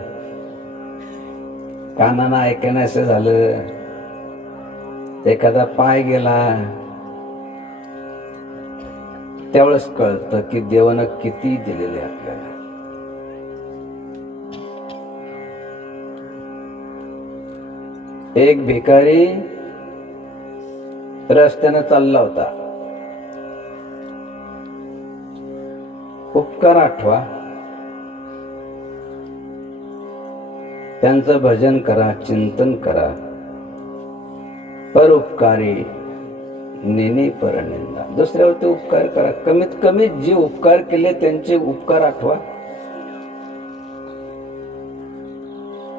कानानं ऐकेना असं झालं, एखादा पाय गेला, त्यावेळेस कळतं की देवानं किती दिलेले आपल्याला. एक भिकारी रस्त्यानं चालला होता. उपकार आठवा, त्यांचं भजन करा, चिंतन करा. परोपकारी नेने परनिंदा. दुसऱ्यावरती उपकार करा. कमीत कमी जे उपकार केले त्यांचे उपकार आठवा.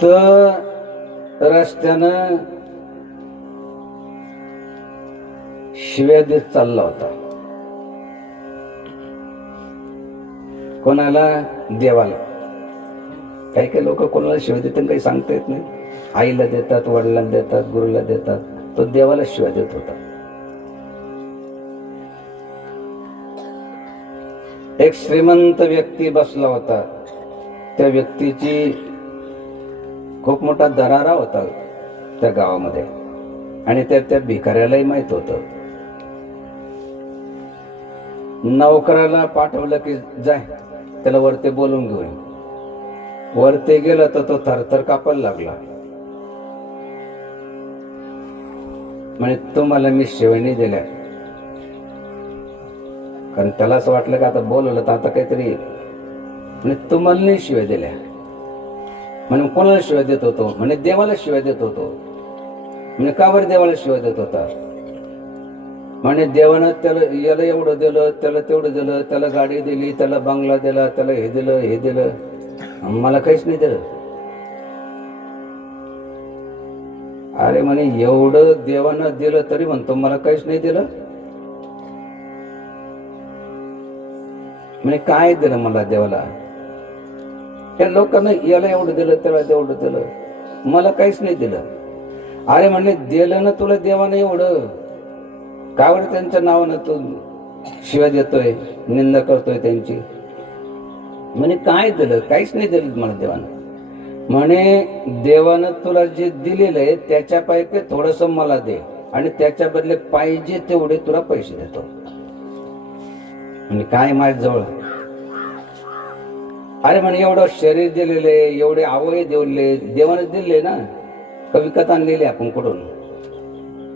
तर रस्त्यानं शिव्या देत चालला होता. कोणाला? देवाला. काही काही लोक कोणाला शिवाय देतात काही सांगता येत नाही. आईला देतात, वडिलांना देतात, गुरुला देतात. तो देवाला शिवाय देत होता. एक श्रीमंत व्यक्ती बसला होता. त्या व्यक्तीची खूप मोठा दरारा होता त्या गावामध्ये आणि त्या भिकाऱ्यालाही माहित होत. नौकराला पाठवलं की जाय त्याला वरते बोलून घेऊन. वरते गेला तर तो थरथर कापायला लागला. म्हणजे तुम्हाला मी शिवाय दिल्या. कारण त्याला असं वाटलं का आता बोलवलं तर आता काहीतरी म्हणजे तुम्हाला नाही शिवाय दिल्या. म्हणजे कोणाला शिवाय देत होतो? म्हणजे देवाला शिवाय देत होतो. म्हणजे का बरं देवाला शिवाय देत होता? म्हणजे देवानं त्याला याला एवढं दिलं, त्याला तेवढं दिलं, त्याला गाडी दिली, त्याला बंगला दिला, त्याला हे दिलं, हे दिलं, मला काहीच नाही दिलं. अरे म्हणे एवढं देवानं दिलं तरी म्हणतो मला काहीच नाही दिलं. म्हणजे काय दिलं मला देवाला? त्या लोकांना याला एवढं दिलं, त्याला तेवढं दिलं, मला काहीच नाही दिलं. अरे म्हणले दिलं ना तुला देवानं एवढं, का बरं त्यांच्या नावानं तू शिवाय देतोय, निंदा करतोय त्यांची? म्हणे काय दिलं? काहीच नाही दिलं मला देवानं. म्हणे देवानं तुला जे दिलेलं आहे त्याच्यापैकी थोडस मला दे आणि त्याच्या बदले पाहिजे तेवढे तुला पैसे देतो. म्हणजे काय माझ्याजवळ? अरे म्हणे एवढं शरीर दिलेले, एवढे अवयव दिले, देवानं दिले ना. का विकत आणलेले आपण कुठून?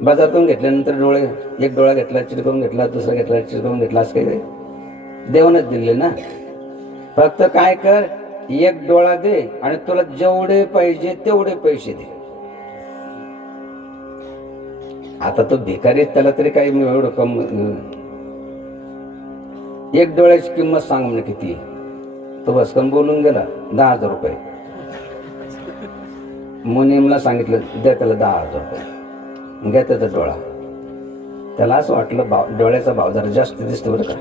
बाजारातून घेतल्यानंतर डोळे, एक डोळा घेतला चिरकून घेतला, दुसरा घेतला चिरकून घेतला, असं काही देवानच दिले ना. फक्त काय कर, एक डोळा दे आणि तुला जेवढे पाहिजे तेवढे पैसे दे. आता तो भिकारी, त्याला तरी काही एवढं कम, एक डोळ्याची किंमत सांग म्हणे किती. तो बसकन बोलून गेला 10,000 रुपये. मुनीमला सांगितलं द्या त्याला 10,000 रुपये, घ्या त्याचा डोळा. त्याला असं वाटलं डोळ्याचा भाव जरा जास्त दिसतो बरं का.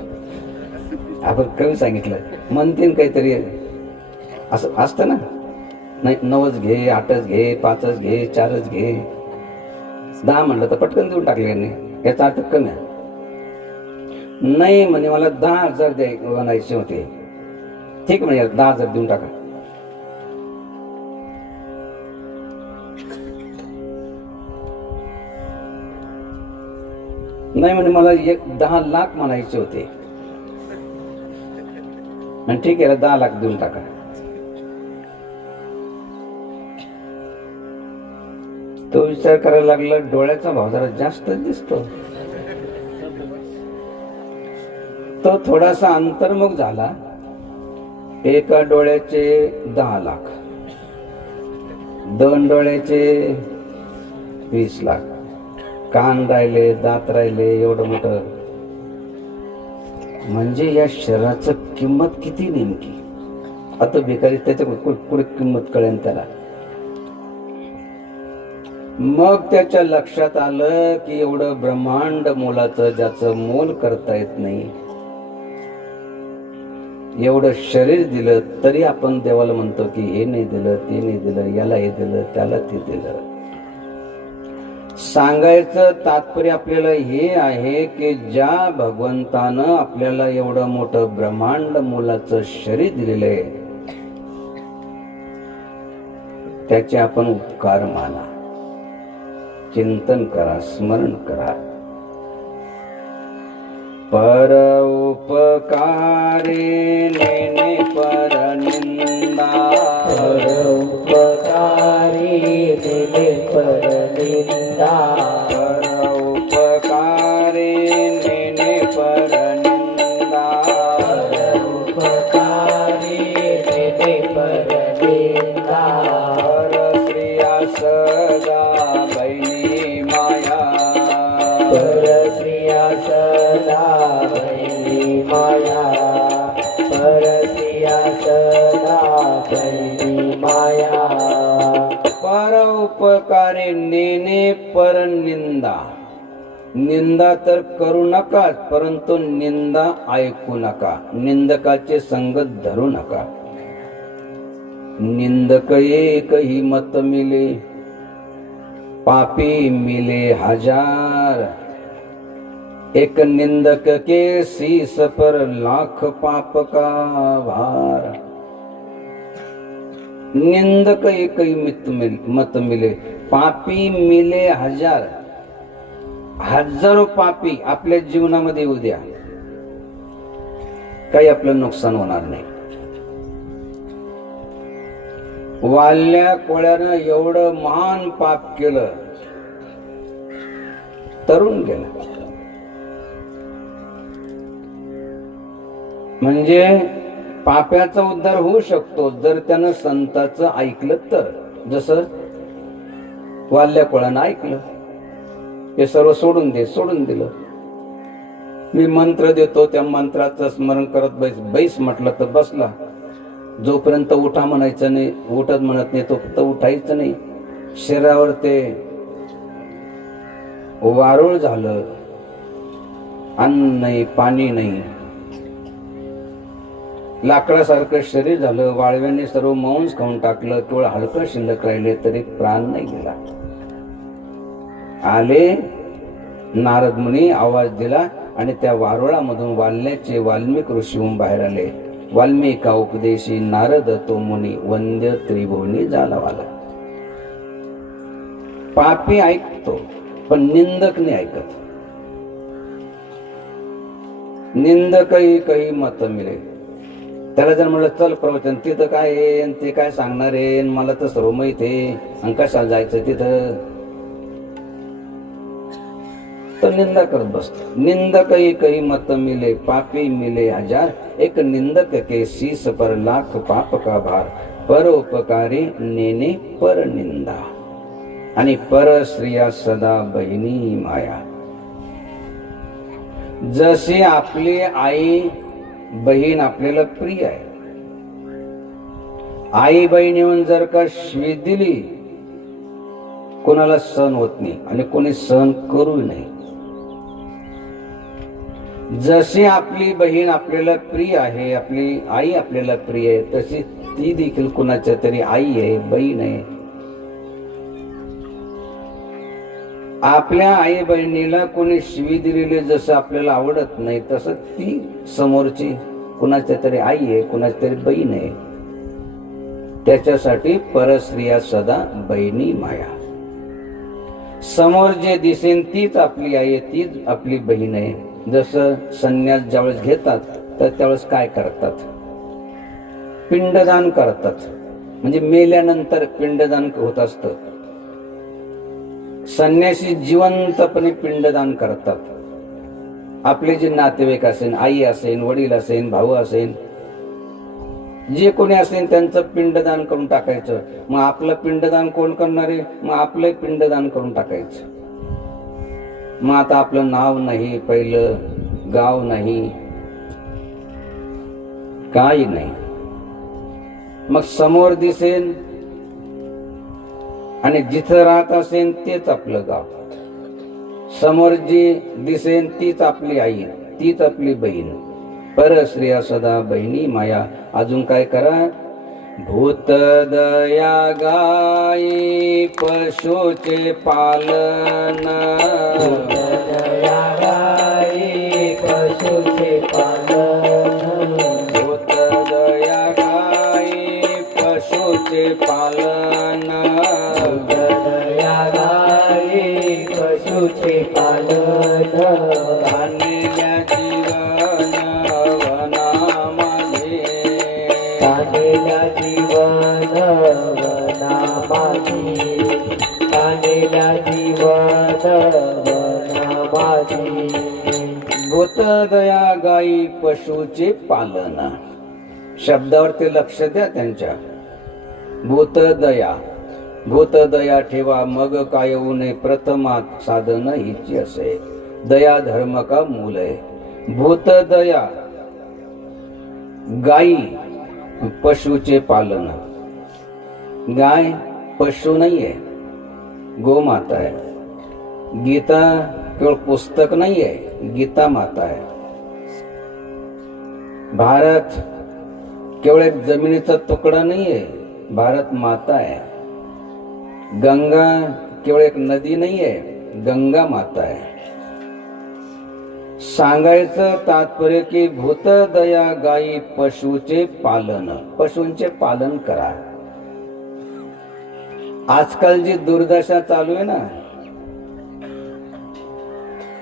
आपण कमी सांगितलं म्हणतील काहीतरी असं असतं ना. नाही 9च घे, 8च घे, 5च घे, 4च घे. 10 म्हणलं तर पटकन देऊन टाकले यांनी. याचा अर्थ कमी आहे. नाही म्हणे मला 10,000 म्हणायचे होते. ठीक म्हणे 10,000 देऊन टाका. नाही म्हणे मला 10 लाख म्हणायचे होते. आणि ठीक आहे 10 लाख देऊन टाका. तो विचार करायला लागला डोळ्याचा भाव जरा जास्त दिसतो. तो थोडासा अंतर्मुख झाला. एका डोळ्याचे 10 लाख, 2 डोळ्याचे 20 लाख, कान राहिले, दात राहिले, एवढं मोठं. म्हणजे या शरीराचं किंमत किती नेमकी? आता भिकारी त्याच्या पुढे किंमत कळेल त्याला. मग त्याच्या लक्षात आलं की एवढं ब्रह्मांड मोलाचं, ज्याचं मोल करता येत नाही, एवढं शरीर दिलं तरी आपण देवाला म्हणतो की हे नाही दिलं, ते नाही दिलं, याला हे दिलं, त्याला ते दिलं. सांगायचं तात्पर्य आपल्याला हे आहे की ज्या भगवंतानं आपल्याला एवढं मोठं ब्रह्मांड मोलाचं शरीर दिलेलं आहे, त्याचे आपण उपकार माना, चिंतन करा, स्मरण करा. पर उपकारी नेने पर निंदा, पर उपकारी नेने पर निंदा, पर उपकारी नेने पर निंदा, पर उपकारी नेने पर निंदा, पर श्रिया सदा बैनी माया, पर श्रिया सदा बैनी माया, पर श्रिया सदा बैनी माया. पर उपकारी नेने पर निंदा. निंदा तर करू नका, परंतु निंदा ऐकू नका, निंदकाचे संगत धरू नका. निंदक एकही मत मिले, पापी मिले हजार. एक निंदक के शीस पर लाख पाप का भार. निंदक एकही मत मिले, पापी मिले हजार. हजारो पापी आपल्या जीवनामध्ये येऊ द्या, काही आपलं नुकसान होणार नाही. वाल्या कोळ्यानं एवढं महान पाप केलं, तरुण गेलं. म्हणजे पाप्याचा उद्धार होऊ शकतो जर त्यानं संताचं ऐकलं तर. जसं वाल्या कोळ्यानं ऐकलं, हे सर्व सोडून दिलं. मी मंत्र देतो, त्या मंत्राचं स्मरण करत बैस म्हटलं तर बसला. जोपर्यंत उठा म्हणायचं नाही, उठत म्हणत नाही तो उठायचं नाही. शरीरावर ते वारुळ झालं, अन्न नाही, पाणी नाही, लाकडासारखं शरीर झालं. वाळव्यांनी सर्व मांस खाऊन टाकलं, केवळ हलकं शिल्लक राहिले तरी प्राण नाही गेला. आले नारद मुनी, आवाज दिला आणि त्या वारुळामधून वाल्ल्याचे वाल्मिक ऋषी होऊन बाहेर आले. वाल्मिका उपदेशी नारद तो मुनी, वंद्य त्रिभुवनी झाला वाला. पापी ऐकतो पण निंदक नाही ऐकत. निंदक काही मत मिळे. त्याला जर म्हणलं चल प्रवचन, तिथं काय आहे ते काय सांगणार आहे, मला तर सर्व माहित आहे, कशाला जायचं तिथं, तर निंदा करत बसतो. निंदक काही मत मिले, पापी मिले हजार. एक निंदक के शीस पर लाख पाप का भार. परोपकारी नेने पर निंदा, आणि पर स्त्रिया सदा बहिणी माया. जशी आपली आई बहीण आपल्याला प्रिय आहे, आई बहीण येऊन जर का शिवी दिली, कोणाला सहन होत नाही आणि कोणी सहन करू नये. जशी आपली बहीण आपल्याला प्रिय आहे, आपली आई आपल्याला प्रिय आहे, तशी ती देखील कुणाच्या तरी आई आहे, बहीण आहे. आपल्या आई बहिणीला कोणी शिवी दिलेली जसं आपल्याला आवडत नाही, तसं ती समोरची कुणाच्या तरी आई आहे, कुणाची तरी बहीण आहे. त्याच्यासाठी परस्त्रिया सदा बहिणी माया. समोर जे दिसेन तीच आपली आई आहे, तीच आपली बहीण आहे. जसं संन्यास ज्यावेळेस घेतात तर त्यावेळेस काय करतात, पिंडदान करतात. म्हणजे मेल्यानंतर पिंडदान होत असतं. संन्यासी जिवंतपणे पिंडदान करतात. आपले जे नातेवाईक असेल, आई असेल, वडील असेल, भाऊ असेल, जे कोणी असेल त्यांचं पिंडदान करून टाकायचं. मग आपलं पिंडदान कोण करणार आहे, मग आपलं पिंडदान करून टाकायचं. मग आता आपलं नाव नाही, पहिलं गाव नाही, काही नाही. मग समोर दिसेल आणि जिथं राहत असेल तेच आपलं गाव. समोर जी दिसेल तीच आपली आई, तीच आपली बहीण. परस्त्रिया सदा बहिणी माया. अजून काय करा, भूत दया गाई पशुचे पालन. दया गाई पशुचे पालन. भूत दया गाई पशुचे पालन. दया गाई पशुचे पालन. कानिल्या जीवन वनामध्ये. कानेला जीवन वनामाधी. कानेला जीवन वनामाधी. भूत दया गाई पशुचे पालन. शब्दावरती लक्ष द्या त्यांच्या. भूत दया, भूत दया ठेवा, मग काय होऊ नये. प्रथमात साधन हिची असे. दया धर्म का मूल आहे. भूत दया गाई पशुचे पालन. गाय पशु नाहीये, गोमाता आहे. गीता केवळ पुस्तक नाही आहे, गीता माता आहे. भारत केवळ एक जमिनीचा तुकडा नाही आहे, भारत माता आहे. गंगा केवळ एक नदी नाही आहे, गंगा माता आहे. सांगायचं तात्पर्य की भूत दया गायी पशुचे पालन, पशूंचे पालन करा. आजकाल जी दुर्दशा चालू आहे ना,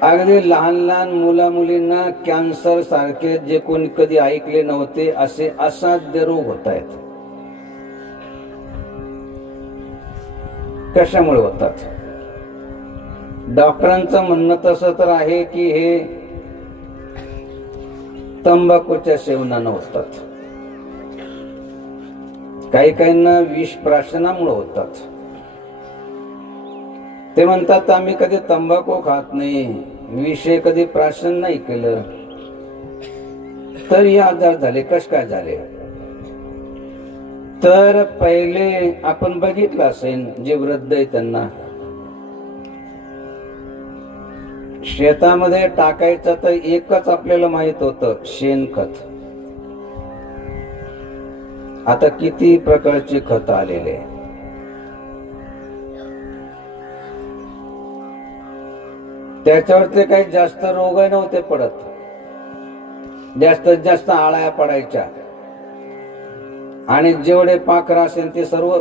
अगदी लहान लहान मुला मुलींना कॅन्सर सारखे जे कोणी कधी ऐकले नव्हते असे असाध्य रोग होत आहेत. कशामुळे होतात? डॉक्टरांचं म्हणणं तसं तर आहे की हे तंबाखूच्या सेवनानं होतात. काही काहींना विष प्राशनामुळे होतात. ते म्हणतात आम्ही कधी तंबाखू खात नाही, विष कधी प्राशन नाही केलं, तर हे आजार झाले. कस काय झाले? तर पहिले आपण बघितलं असेल, जे वृद्ध आहे त्यांना शेतामध्ये टाकायचं तर एकच आपल्याला माहित होतं, शेणखत. आता किती प्रकारचे खत आलेले. त्याच्यावरती काही जास्त रोग नव्हते पडत, जास्तीत जास्त आळ्या पडायच्या. आणि जेवढे पाखर असेल ते सर्व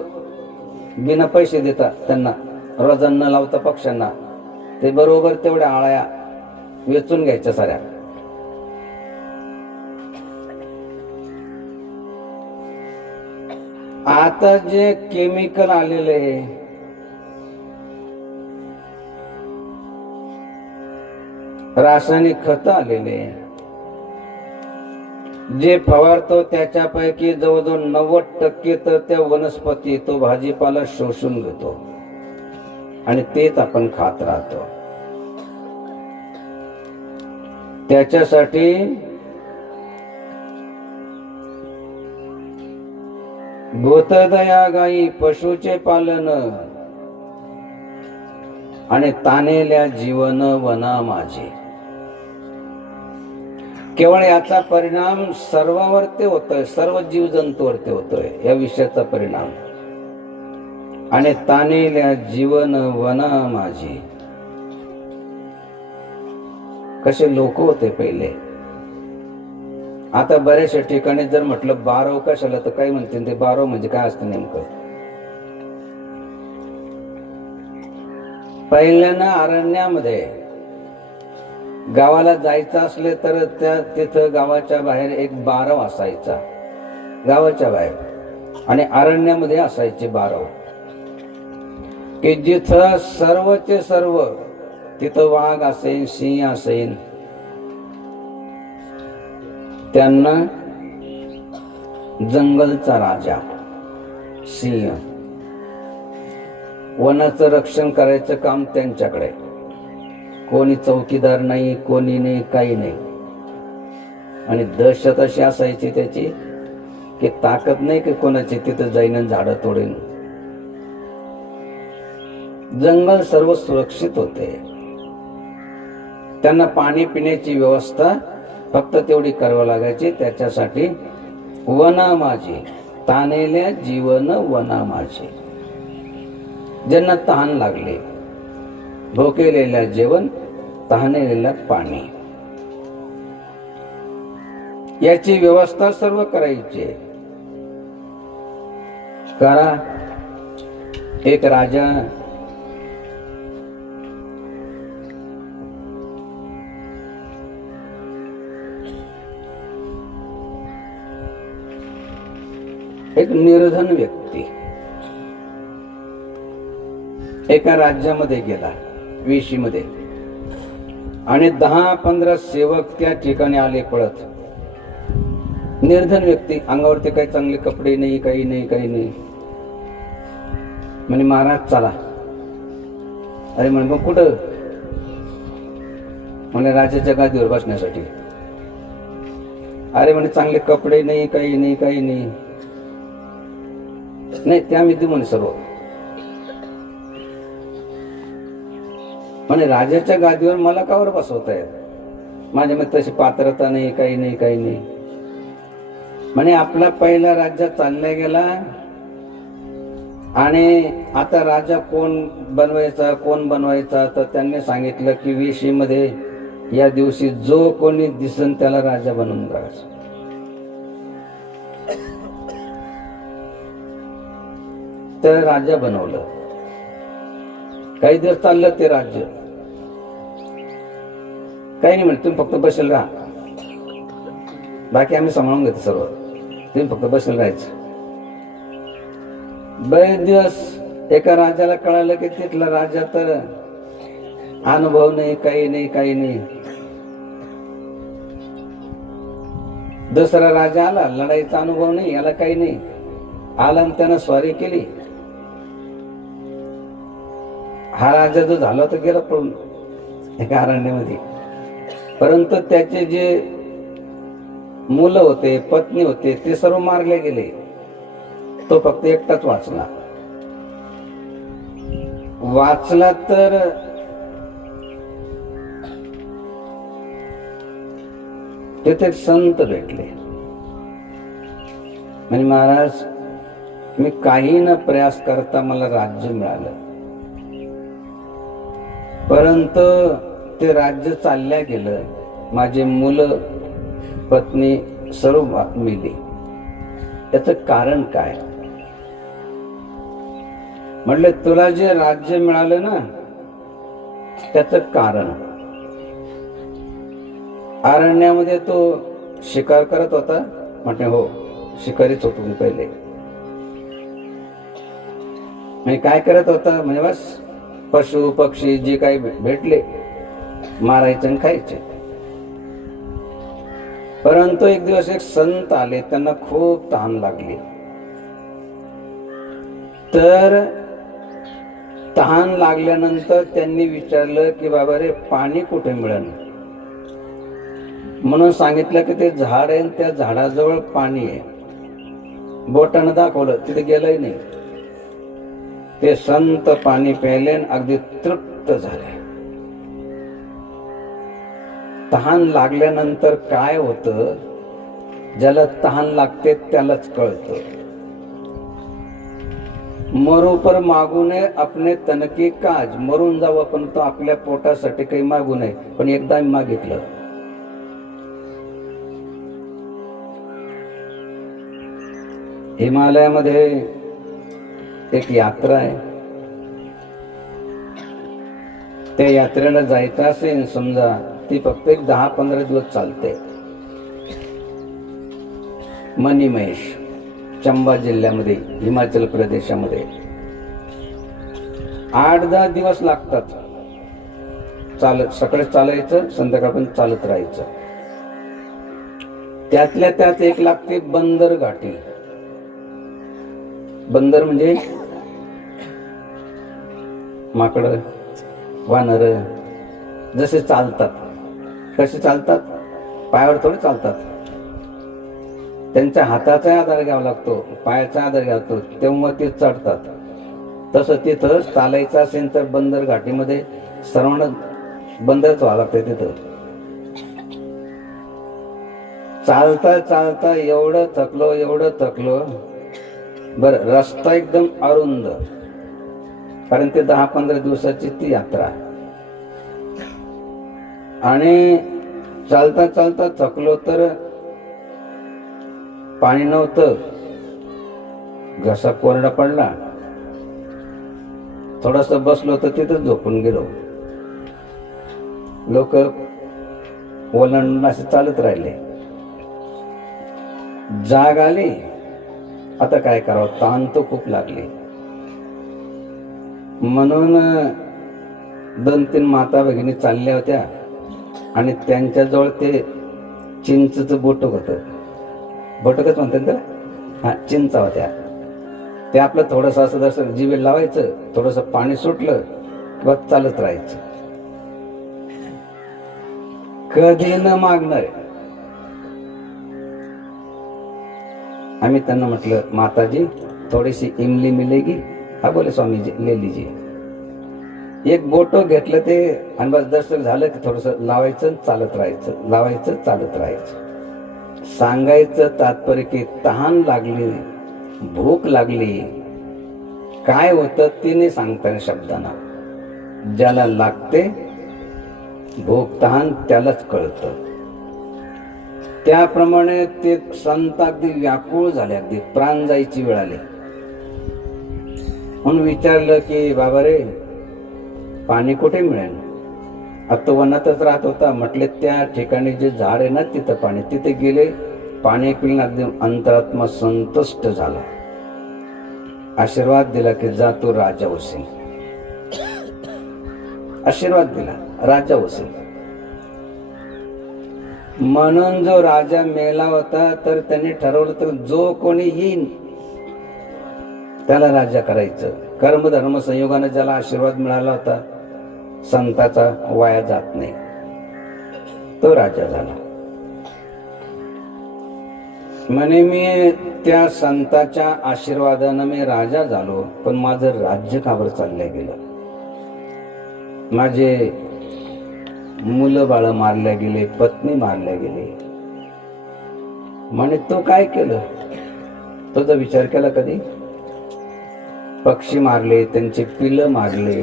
बिना पैसे देतात त्यांना, रोजन न लावता पक्ष्यांना, ते बरोबर तेवढ्या आळ्या वेचून घ्यायच्या साऱ्या. आता जे केमिकल आलेले आहे, रासायनिक खत आलेले, जे फवारतो त्याच्यापैकी जवळजवळ 90% तर त्या वनस्पती, तो भाजीपाला शोषून घेतो आणि तेच आपण खात राहतो. त्याच्यासाठी भूतदया गायी पशुचे पालन आणि तानेल्या जीवन वना माझे. केवळ याचा परिणाम सर्वांवरती होतोय, सर्व जीवजंतूवरती होतोय, या विषयाचा परिणाम. आणि तानेल्या जीवन वना माझी. कसे लोक होते पहिले. आता बऱ्याचशा ठिकाणी जर म्हटलं बारव कशाला, तर काही म्हणतील ते बारव म्हणजे काय असतं नेमकं. पहिल्यानं अरण्यामध्ये गावाला जायचं असले तर त्या तिथं गावाच्या बाहेर एक बारव असायचा, गावाच्या बाहेर. आणि अरण्यामध्ये असायचे बारव, की जिथं सर्वचे सर्व, तिथं वाघ असेल, सिंह असेल, त्यांना जंगलचा राजा सिंह, वनाचं रक्षण करायचं काम त्यांच्याकडे. कोणी चौकीदार नाही, कोणी नाही, काही नाही. आणि दहशत अशी असायची त्याची की ताकद नाही की कोणाची तिथं जाईन झाडं तोडेन. जंगल सर्व सुरक्षित होते. त्यांना पाणी पिण्याची व्यवस्था फक्त तेवढी करावी लागायची. त्याच्यासाठी वना माझी, तानेल्या जीवन वना माझी. ज्यांना तहान लागले, भोकेलेल्या जेवण, तहानेलेल्या पाणी, याची व्यवस्था सर्व करायची. करा. एक राजा एक निर्धन व्यक्ती एका राज्यामध्ये गेला, वेशीमध्ये, आणि 10-15 सेवक त्या ठिकाणी आले पळत. निर्धन व्यक्ती, अंगावरती काही चांगले कपडे नाही, काही नाही, काही नाही. म्हणे महाराज चला. अरे म्हणे मग कुठं? म्हणे राजाच्या गादीवर बसण्यासाठी. अरे म्हणे चांगले कपडे नाही, काही नाही, काही नाही. नाही त्या मी देऊ म्हणे सर्व. म्हणे राजाच्या गादीवर मला कावर बसवतायत, माझ्यामध्ये तशी पात्रता नाही, काही नाही, काही नाही. म्हणे आपला पहिला राज्य चालला गेला आणि आता राजा कोण बनवायचा तर त्यांनी सांगितलं की वेशी मध्ये या दिवशी जो कोणी दिसन त्याला राजा बनवून जायचं. तर राजा बनवलं. काही दिवस चाललं ते राज्य. काही नाही म्हणत, तुम्ही फक्त बसेल राहा, बाकी आम्ही सांभाळून घेतो सर्व, तुम्ही फक्त बसेल राहायचं. बरेच दिवस एका राजाला कळालं की तिथला राजा तर अनुभव नाही, काही नाही, काही नाही. दुसरा राजा आला, लढाईचा अनुभव नाही, याला काही नाही, आला आणि त्यानं स्वारी केली. हा राजा जो झाला तो गेला पळून एका अरण्यामध्ये. परंतु त्याचे जे मुलं होते, पत्नी होते, ते सर्व मारले गेले. तो फक्त एकटाच वाचला तर तिथे एक संत भेटले. म्हणजे महाराज, मी काही न प्रयास करता मला राज्य मिळालं, परंतु ते राज्य चालल्या गेलं, माझे मुलं पत्नी सर्व मेली. याचं कारण काय? म्हटलं तुला जे राज्य मिळालं ना त्याचं कारण, अरण्यामध्ये तो शिकार करत होता. म्हटले हो, शिकारीच होतो मी पहिले. म्हणजे काय करत होता, म्हणजे बस पशु पक्षी जे काही भेटले मारायचे आणि खायचे. परंतु एक दिवस एक संत आले, त्यांना खूप तहान लागली. तर तहान लागल्यानंतर त्यांनी विचारलं की बाबा रे, पाणी कुठे मिळेल? म्हणून सांगितलं की ते झाड आहे, त्या झाडाजवळ पाणी आहे. बोटानं दाखवलं, तिथे गेलंही नाही. ते संत पाणी प्यायले आणि अगदी तृप्त झाले. तहान लागल्यानंतर काय होतं, ज्याला तहान लागते त्यालाच कळतं. मरू पर मागू नये अपने तन की काज, मरून जाऊ आपण तो आपल्या पोटासाठी काही मागू नये. पण एकदा मी मागितलं. हिमालयामध्ये एक यात्रा आहे. त्या यात्रेला जायचं असेल समजा, ती फक्त एक 10-15 दिवस चालते. मणिमहेश, चंबा जिल्ह्यामध्ये, हिमाचल प्रदेशामध्ये 8-10 दिवस लागतात चालत. सकाळी चालायचं, संध्याकाळपर्यंत चालत राहायचं. त्यातल्या त्यात एक लागते बंदर घाटी. बंदर म्हणजे माकडं, वानर जसे चालतात. कसे चालतात? पायावर थोडे चालतात. त्यांच्या हाताचा आधार घ्यावा लागतो, पायाचा आधार घ्यावा लागतो, तेव्हा ते चढतात. तसं तिथं चालायचं असेल तर बंदर घाटीमध्ये सर्वांना बंदरच व्हावं लागतं. तिथं चालता चालता एवढं थकलो. बरं, रस्ता एकदम अरुंद, कारण ते 10-15 दिवसाची ती यात्रा. आणि चालता चालता थकलो तर पाणी नव्हतं, घसा कोरडा पडला. थोडस बसलो तर तिथं झोपून गेलो. लोक ओलांडून असे चालत राहिले. जाग आली, आता काय करावं, ताण तो खूप लागली. म्हणून 2-3 माता भगिनी चालल्या होत्या आणि त्यांच्याजवळ ते चिंचचं बोटक होतं. बोटकच म्हणतात त्याला, हा, चिंचा होत्या. ते आपलं थोडस असं जसं जिभेला लावायचं, थोडस पाणी सुटलं किंवा चालत राहायचं. कधी न मागणार. आम्ही त्यांना म्हटलं, माताजी थोडीशी इमली मिलेगी? हा, बोले स्वामी जी ले लीजिए. एक बोट घेतलं ते आणि बस दर्शक झालं की थोडस लावायचं चालत राहायचं, लावायचं चालत राहायचं. सांगायचं तात्पर्य की तहान लागली, भूक लागली, काय होतं ते नाही सांगता येईल शब्दांना. ज्याला लागते भूक तहान त्यालाच कळतं. त्याप्रमाणे ते संत अगदी व्याकुळ झाले, अगदी प्राण जायची वेळ आली. म्हणून विचारलं की बाबा रे, पाणी कुठे मिळेल? आता तो वनातच राहत होता. म्हटले त्या ठिकाणी जे झाड आहे ना तिथं पाणी. तिथे गेले, पाणी पिऊन अगदी अंतरात्मा संतुष्ट झाला. आशीर्वाद दिला की जा तू राजा होशील. आशीर्वाद दिला राजा होशील. म्हणून जो राजा मेला होता तर त्यांनी ठरवलं तर जो कोणी येईल त्याला राजा करायचं. कर्म धर्म संयोगाने ज्याला आशीर्वाद मिळाला होता संताचा, वाया जात नाही, तो राजा झाला. म्हणे मी त्या संताच्या आशीर्वादानं मी राजा झालो, पण माझं राज्य काबर चाललं गेलं. माझे मुलं बाळ मारल्या गेले, पत्नी मारल्या गेले. म्हणे तो काय केलं? तुझा विचार केला कधी? पक्षी मारले, त्यांचे पिलं मारले,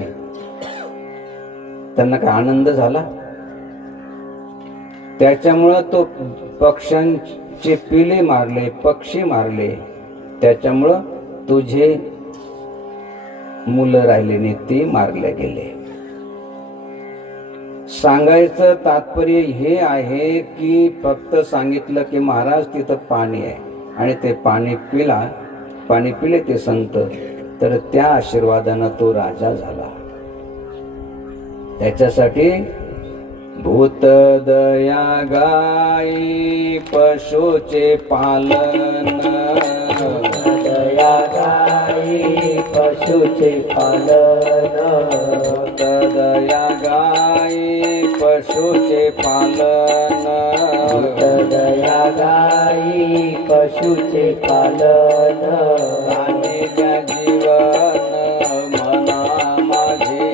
त्यांना काय आनंद झाला? त्याच्यामुळं तो पक्ष्यांचे पिले मारले, पक्षी मारले, त्याच्यामुळं तुझे मुलं राहिले नाही, ते मारले गेले. सांगायचं तात्पर्य हे आहे की फक्त सांगितलं की महाराज तिथं पाणी आहे आणि ते पाणी पिले ते संत, तर त्या आशीर्वादानं तो राजा झाला. त्याच्यासाठी भूत दया गाई पशुचे पालन, दया गाई पशुचे पालन, भूत दया गाई पशुचे पालन, दया गाई पशुचे पालन, राणीच्या जीवन मना माझे,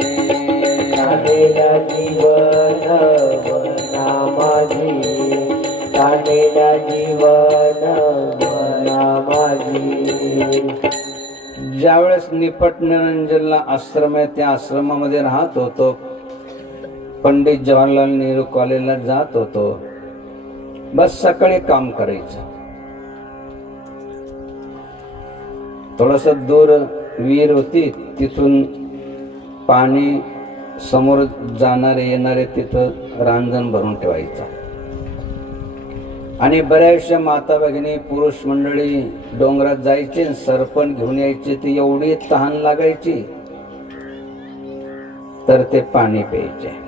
राणीला जीवन मना माझी, राणीला जीवन मना माझी. ज्यावेळेस निपट निरंजनला आश्रम आहे त्या आश्रमामध्ये राहत होतो. पंडित जवाहरलाल नेहरू कॉलेजला जात होतो. बस सकाळी काम करायचं. थोडस दूर विहीर होती, तिथून पाणी समोर जाणारे येणारे तिथं रांजण भरून ठेवायचं. आणि बऱ्याचशा माता भगिनी पुरुष मंडळी डोंगरात जायचे, सरपण घेऊन यायचे. ती एवढी तहान लागायची तर ते पाणी प्यायचे.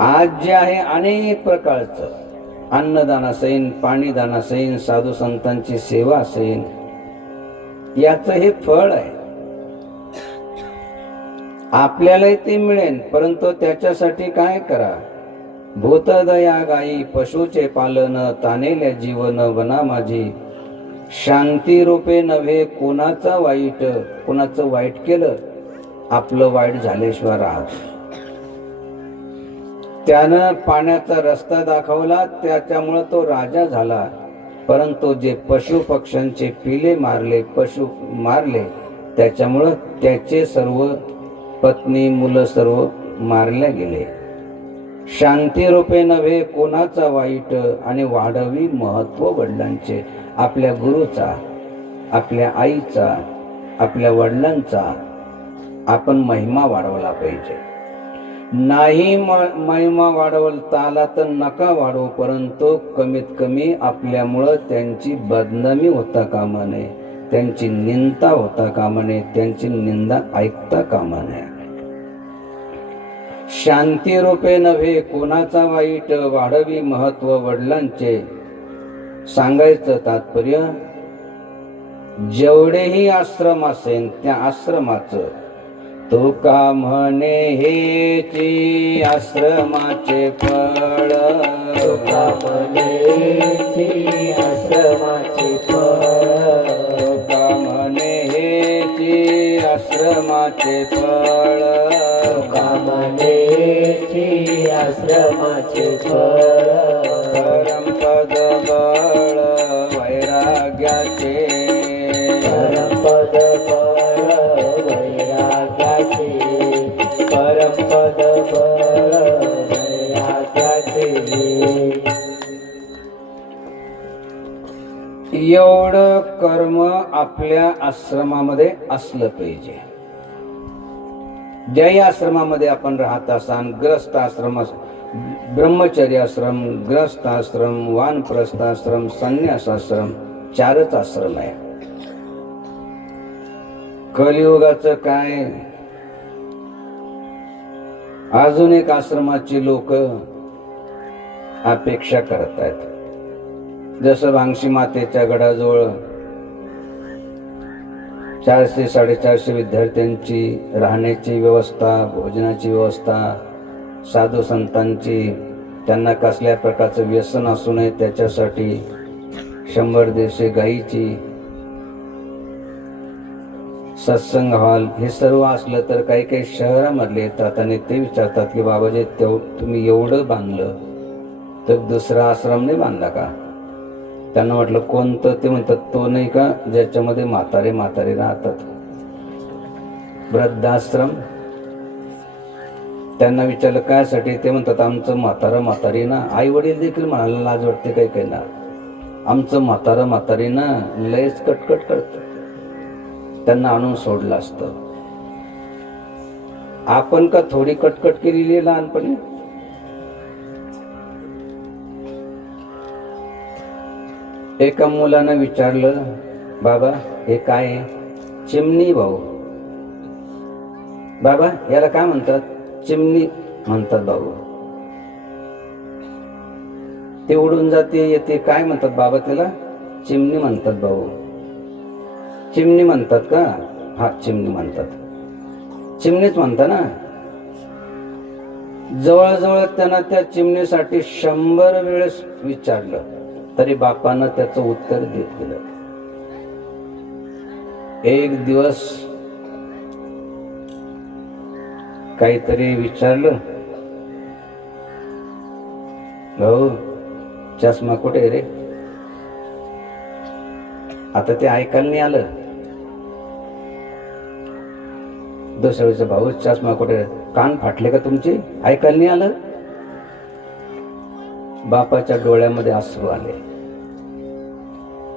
आज जे आहे अनेक प्रकारचं अन्नदान असेल, पाणीदान असेल, साधू संतांची सेवा असेल, याचं हे फळ आहे. आपल्याला ते मिळेल, परंतु त्याच्यासाठी काय करा? भूतदया गाई पशुचे पालन, तानेल्या जीवन वना माझी. शांती रूपे नव्हे कोणाचा वाईट, कोणाचं वाईट केलं आपलं वाईट झाल्याशिवाय राहत. त्यानं पाण्याचा रस्ता दाखवला, त्याच्यामुळे तो राजा झाला. परंतु जे पशु पक्ष्यांचे पिले मारले, पशु मारले, त्याच्यामुळं त्याचे सर्व पत्नी मुलं सर्व मारल्या गेले. शांती रूपे नव्हे कोणाचा वाईट, आणि वाढवी महत्व वडिलांचे. आपल्या गुरुचा, आपल्या आईचा, आपल्या वडिलांचा आपण महिमा वाढवला पाहिजे. नाही महिमा वाढवता आला तर नका वाढवू, परंतु कमीत कमी आपल्यामुळं त्यांची बदनामी होता कामा नये, त्यांची निंदा होता कामा नये, त्यांची निंदा ऐकता कामा नये. शांती रूपे नव्हे कोणाचा वाईट, वाढवी महत्व वडिलांचे. सांगायचं तात्पर्य, जेवढेही आश्रम असेल त्या आश्रमाचं तुका म्हणे हेची आश्रमाचे फळ, तुका म्हणे आश्रमाचे फळ, तुका म्हणे हेची आश्रमाचे फळ कामनेची आश्रमाचे फळ परमपद बळ वैराग्याचे परमपद बळ वैराग्याचे परमपद बळ वैराग्याचे एवढं कर्म आपल्या आश्रमामध्ये असलं पाहिजे. ज्याही आश्रमामध्ये आपण राहत असाल, ग्रस्त आश्रम, ब्रह्मचर्य आश्रम, ग्रस्त आश्रम, वानप्रस्थ आश्रम, संन्यास आश्रम, 4च आश्रम आहे. कलियुगाचं काय, अजून एक आश्रमाची लोक अपेक्षा करत आहेत. जसं भांगशी मातेच्या गडाजवळ 400-450 विद्यार्थ्यांची राहण्याची व्यवस्था, भोजनाची व्यवस्था, साधू संतांची, त्यांना कसल्या प्रकारचं व्यसन असू नये त्याच्यासाठी 100-150 गायीची, सत्संग हॉल, हे सर्व असलं तर काही काही शहरामधले येतात आणि ते विचारतात की बाबाजी तुम्ही एवढं बांधलं तर दुसरा आश्रम नाही बांधला का? त्यांना म्हटलं कोणतं? ते म्हणतात तो नाही का ज्याच्यामध्ये म्हातारे म्हातारे राहतात, वृद्धाश्रम. त्यांना विचारलं कायसाठी? ते म्हणतात आमचं म्हातारं म्हातारी ना, आई वडील देखील म्हणायला लाज वाटते काही काही ना, आमचं म्हातारं म्हातारी ना लयच कटकट करत, त्यांना आणून सोडलं असतं. आपण का थोडी कटकट केलेली आहे लहानपणी? एका मुलानं विचारलं बाबा हे काय आहे? चिमणी भाऊ. बाबा याला काय म्हणतात? चिमणी म्हणतात भाऊ. ते उडून जाते येते, काय म्हणतात बाबा त्याला? चिमणी म्हणतात भाऊ. चिमणी म्हणतात का? हा चिमणी म्हणतात. चिमणीच म्हणता ना. जवळजवळ त्यांना त्या चिमणीसाठी 100 वेळेस विचारलं तरी बापानं त्याचं उत्तर देत गेलं. एक दिवस काहीतरी विचारलं, भाऊ चष्मा कुठे रे? आता ते ऐकायला नाही आलं. दुसऱ्या वेळेस भाऊ चष्मा कुठे? कान फाटले का तुमचे? ऐकायला नाही आलं? बापाच्या डोळ्यामध्ये अश्रू आले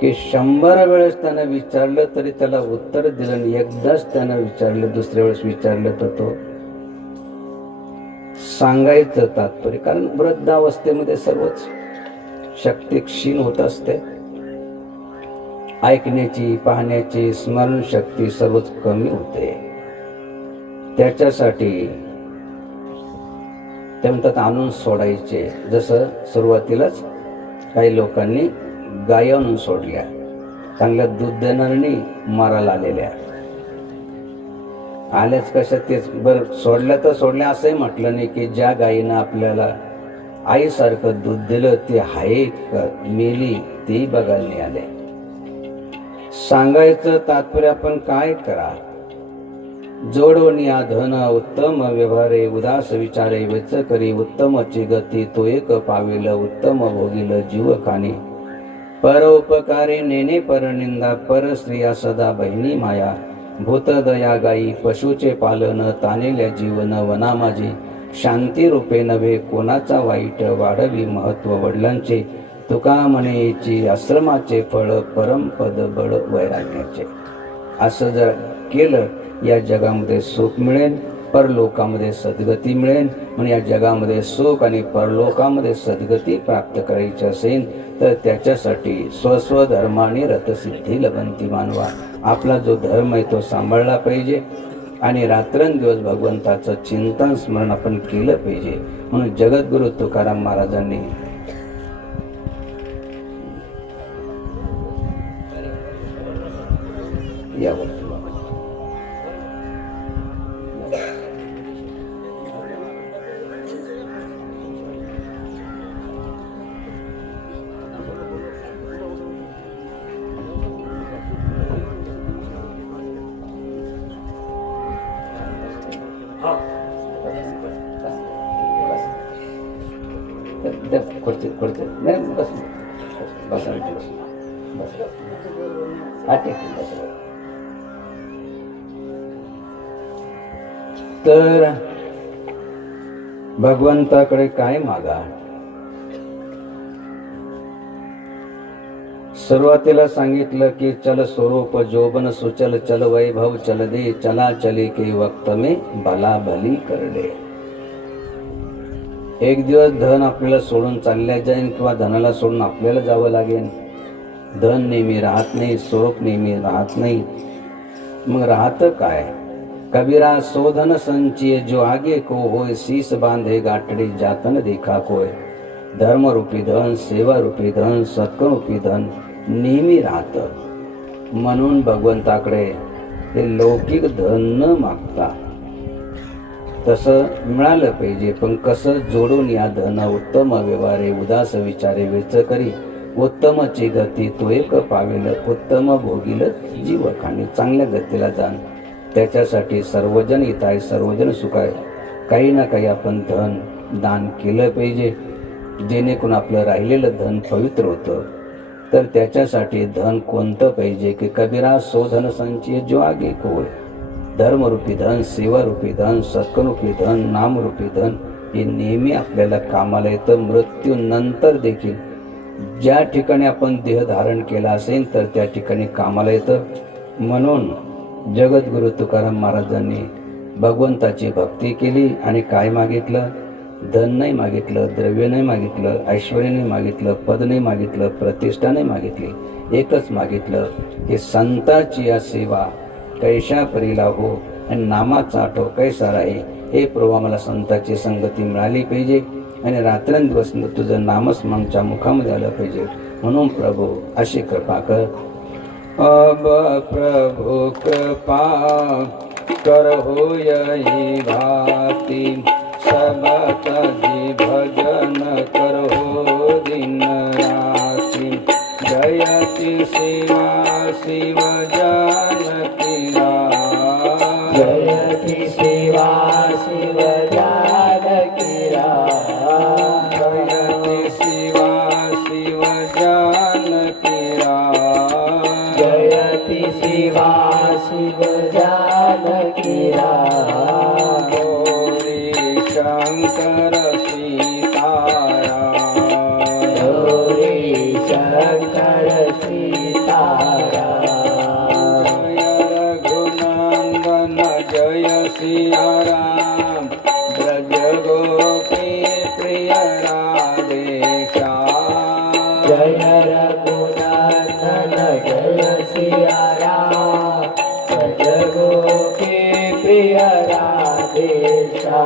की 100 वेळेस त्यानं विचारलं तरी त्याला उत्तर दिलं नाही. एकदाच त्यानं विचारलं, दुसऱ्या वेळेस विचारलं तर तो सांगायचं तात्पर्य, कारण वृद्धावस्थेमध्ये सर्वच शक्ती क्षीण होत असते. ऐकण्याची, पाहण्याची, स्मरणशक्ती सर्वच कमी होते. त्याच्यासाठी ते म्हणतात आणून सोडायचे. जसं सुरुवातीलाच काही लोकांनी गाय आणून सोडल्या, चांगल्या दूध देणाऱ्यांनी मारायला आलेल्या. आल्याच कशा? तेच बरं सोडल्या तर सोडल्या असंही म्हटलं नाही की ज्या गायीनं आपल्याला आईसारखं दूध दिलं ती आहे का मेली तेही बघायला नाही आले. सांगायचं तात्पर्य आपण काय करा? जोडवनिया धन उत्तम व्यवहारे, उदास विचारे वेच करी, उत्तमची गती तो एक पाविल, उत्तम भोगिल जीव खाणी, पर उपकारे नेने पर निंदा, पर स्त्रिया सदा बहिणी माया, भूत दया गाई पशुचे पालन, तानेल्या जीवन वना माझी, शांती रूपे नव्हे कोणाचा वाईट, वाढवी महत्व वडिलांचे, तुका म्हणेची आश्रमाचे फळ, परमपद बळ वैराग्याचे. असं जर केलं या जगामध्ये सुख मिळेल, परलोकामध्ये सद्गती मिळेल. म्हणून या जगामध्ये सुख आणि परलोकामध्ये सद्गती प्राप्त करायची असेल तर त्याच्यासाठी स्वस्व धर्माने रतसिद्धी लभंती मानवा. आपला जो धर्म आहे तो सांभाळला पाहिजे आणि रात्रंदिवस भगवंताचं चिंतन स्मरण आपण केलं पाहिजे. म्हणून जगद्गुरु तुकाराम महाराजांनी यावर खुर्ची खुर्ची नाही बस बस बस हा ठीक आहे, बस. तर भगवंताकडे काय मागा. सुरुवातीला सांगितलं की चल स्वरूप जोबन सुचल चल वैभव चल दे चला चली के वक्त में भला भली करडे. एक दिवस धन आपल्याला सोडून चालल्या जाईल किंवा धनाला सोडून आपल्याला जावं लागेल. धन नेहमी राहत नाही, स्वरूप नेहमी राहत नाही. मग राहतं काय. कबीरा सोधन संचिये जो आगे को होय शीस बांधे गाठडे जातन देखा कोय. धर्म रूपी धन, सेवा रूपी धन, सत्कर्म रूपी धन नेहमी राहतं. म्हणून भगवंताकडे हे लौकिक धन न मागता तसं मिळालं पाहिजे. पण कसं जोडून या धन उत्तम व्यवहारे उदास विचारे वेच करी उत्तमची गती तो एक पावेल उत्तम भोगील जीव खाणी. चांगल्या गतीला जाण. त्याच्यासाठी सर्वजन हित आहे, सर्वजन सुख आहे. काही ना काही आपण धन दान केलं पाहिजे जेणेकरून आपलं राहिलेलं धन पवित्र होतं. तर त्याच्यासाठी धन कोणतं पाहिजे की कबीरा शोधन संचय जो आगे कोय. धर्मरूपी धन, सेवारूपी धन, सत्कर्मरूपी धन, नामरूपी धन हे नेहमी आपल्याला कामाला येतं. मृत्यू नंतर देखील ज्या ठिकाणी आपण देह धारण केला असेल तर त्या ठिकाणी कामाला येतं. म्हणून जगद्गुरु तुकाराम महाराजांनी भगवंताची भक्ती केली आणि काय मागितलं. धन नाही मागितलं, द्रव्य नाही मागितलं, ऐश्वर्य नाही मागितलं, पद नाही मागितलं, प्रतिष्ठा नाही मागितली. एकच मागितलं की संताची या सेवा कैशा परीला हो आणि नामाचा आठव कैसा राही. हे प्रभू मला संताची संगती मिळाली पाहिजे आणि रात्रंदिवस तुझं नामच आमच्या मुखामध्ये आलं पाहिजे. म्हणून प्रभू अशी कृपा कर. अब प्रभु कृपा कर हो यही भाती सब तजी भजन करो दिन राति. जयति शिवा शिव जानकी राम. जयति शिवा शिव जानकी राम. जयति शिवा शिव जानकी राम. जयति शिवा शिव जानकी राम. शंकर सीताराम. गौरी शंकर सीताराम. जय रघुनंदन जय सिया राम. ब्रज गोपी प्रिय राधेशा. जय रघुनंदन जय सिया राम. भज गोपी प्रिय राधेशा.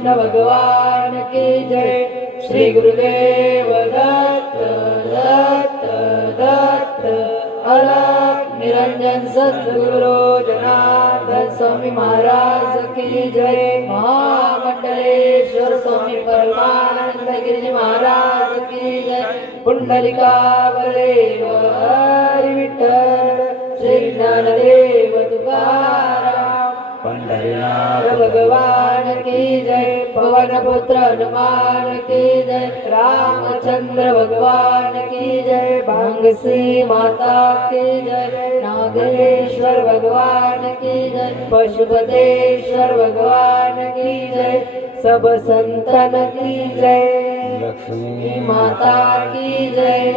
कृष्ण भगवान की जय. श्री गुरुदेव दत्त दत्त दत्त. अलख निरंजन सद्गुरु जनार्दन स्वामी महाराज की जय. महामंडलेश्वर स्वामी परमानंद गिरिजी महाराज की जय. पुंडलिका वरदेव हरी विठ्ठल. श्री ज्ञानदेव तुकाराम पंढरीनाथ भगवान की जय. पवन पुत्र हनुमान की जय. रामचंद्र भगवान की जय. भांगसी माता की जय. नागेश्वर भगवान की जय. पशुपतेश्वर भगवान की जय. सब संतन की जय. लक्ष्मी माता की जय.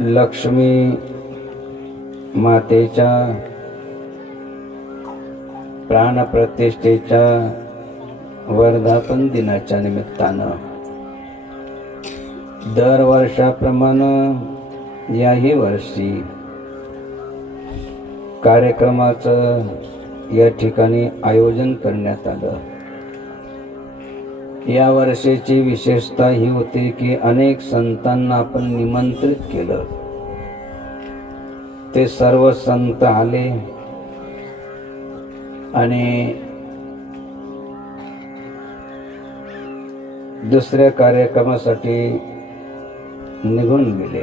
लक्ष्मी मातेच्या प्राणप्रतिष्ठेच्या वर्धापन दिनाच्या निमित्तानं दरवर्षाप्रमाणे याही वर्षी कार्यक्रमाचं या ठिकाणी आयोजन करण्यात आलं. या वर्षीची विशेषता ही होती की अनेक संतांना आपण निमंत्रित केलं. ते सर्व संत आले आणि दुसऱ्या कार्यक्रमासाठी निघून गेले.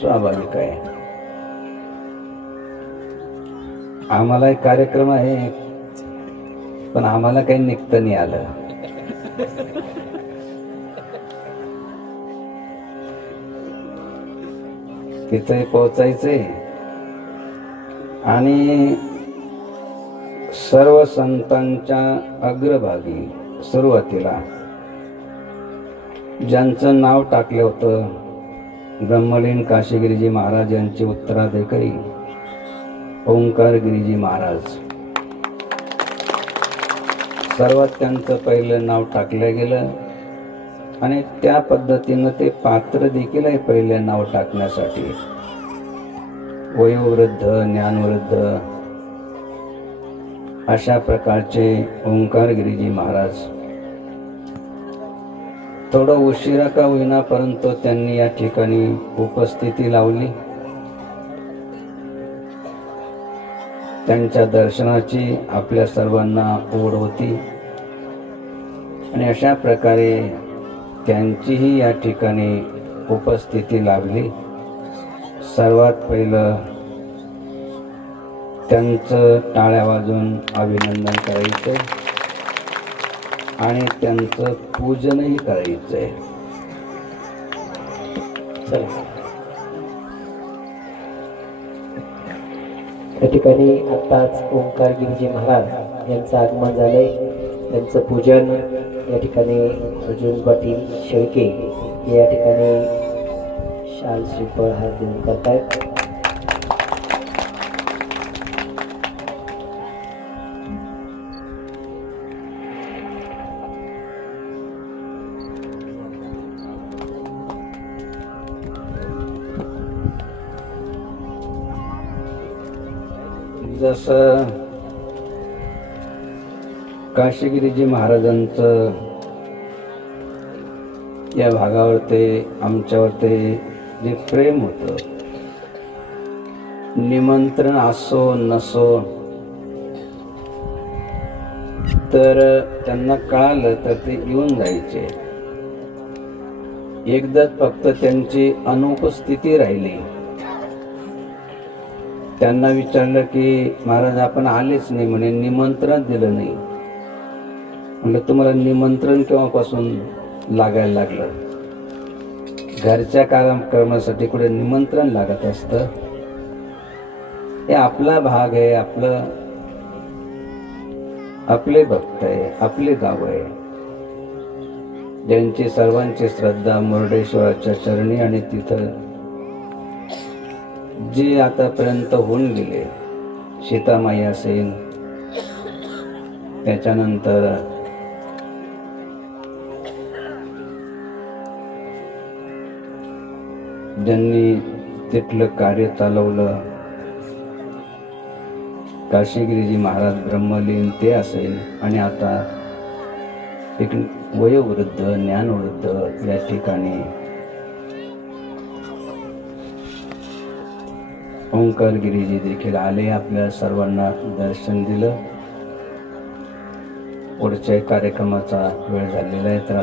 स्वाभाविक आहे. आम्हाला एक कार्यक्रम आहे पण आम्हाला काही निघता नाही आलं. तिथे पोहोचायचे आणि सर्व संतांच्या अग्रभागी सुरुवातीला ज्यांचं नाव टाकलं होतं ब्रह्मलीन काशीगिरीजी महाराज यांचे उत्तराधिकारी ओंकार गिरीजी महाराज, सर्वात त्यांचं पहिलं नाव टाकलं गेलं आणि त्या पद्धतीनं ते पात्र देखील आहे पहिले नाव टाकण्यासाठी. वयोवृद्ध ज्ञानवृद्ध अशा प्रकारचे ओंकार गिरीजी महाराज थोडं उशिरा का होईना परंतु त्यांनी या ठिकाणी उपस्थिती लावली. त्यांच्या दर्शनाची आपल्या सर्वांना ओढ होती आणि अशा प्रकारे त्यांचीही या ठिकाणी उपस्थिती लाभली. सर्वात पहिलं त्यांचं टाळ्या वाजून अभिनंदन करायचं आणि त्यांचं पूजनही करायचंय. चला या ठिकाणी आत्ताच ओंकार गिरीजी महाराज यांचं आगमन झालंय. त्यांचं पूजन या ठिकाणी अर्जुन पाटील शेळके हे या ठिकाणी शाल श्रीफळ हात देऊन करतायत. जसं काशीगिरीजी महाराजांचं या भागावर ते आमच्यावर ते जे प्रेम होतं, निमंत्रण असो नसो तर त्यांना कळालं तर ते येऊन जायचे. एकदाच फक्त त्यांची अनुपस्थिती राहिली. त्यांना विचारलं की महाराज आपण आलेच नाही म्हणे, निमंत्रण दिलं नाही. म्हणलं तुम्हाला निमंत्रण केव्हापासून लागायला लागलं? घरच्या कार्यक्रमासाठी कुठे निमंत्रण लागत असतं? हे आपला भाग आहे, आपले भक्त आहे, आपले गाव आहे, ज्यांची सर्वांची श्रद्धा मुर्डेश्वराच्या चरणी आणि तिथं जे आतापर्यंत होऊन गेले, सीतामाई असेल, त्याच्यानंतर ज्यांनी तिथलं कार्य चालवलं काशीगिरीजी महाराज ब्रह्मलीन ते असेल आणि आता एक वयोवृद्ध ज्ञानवृद्ध या ठिकाणी ओंकार गिरीजी देखील आले, आपल्या सर्वांना दर्शन दिलं. पुढच्या कार्यक्रमाचा वेळ झालेला आहे तर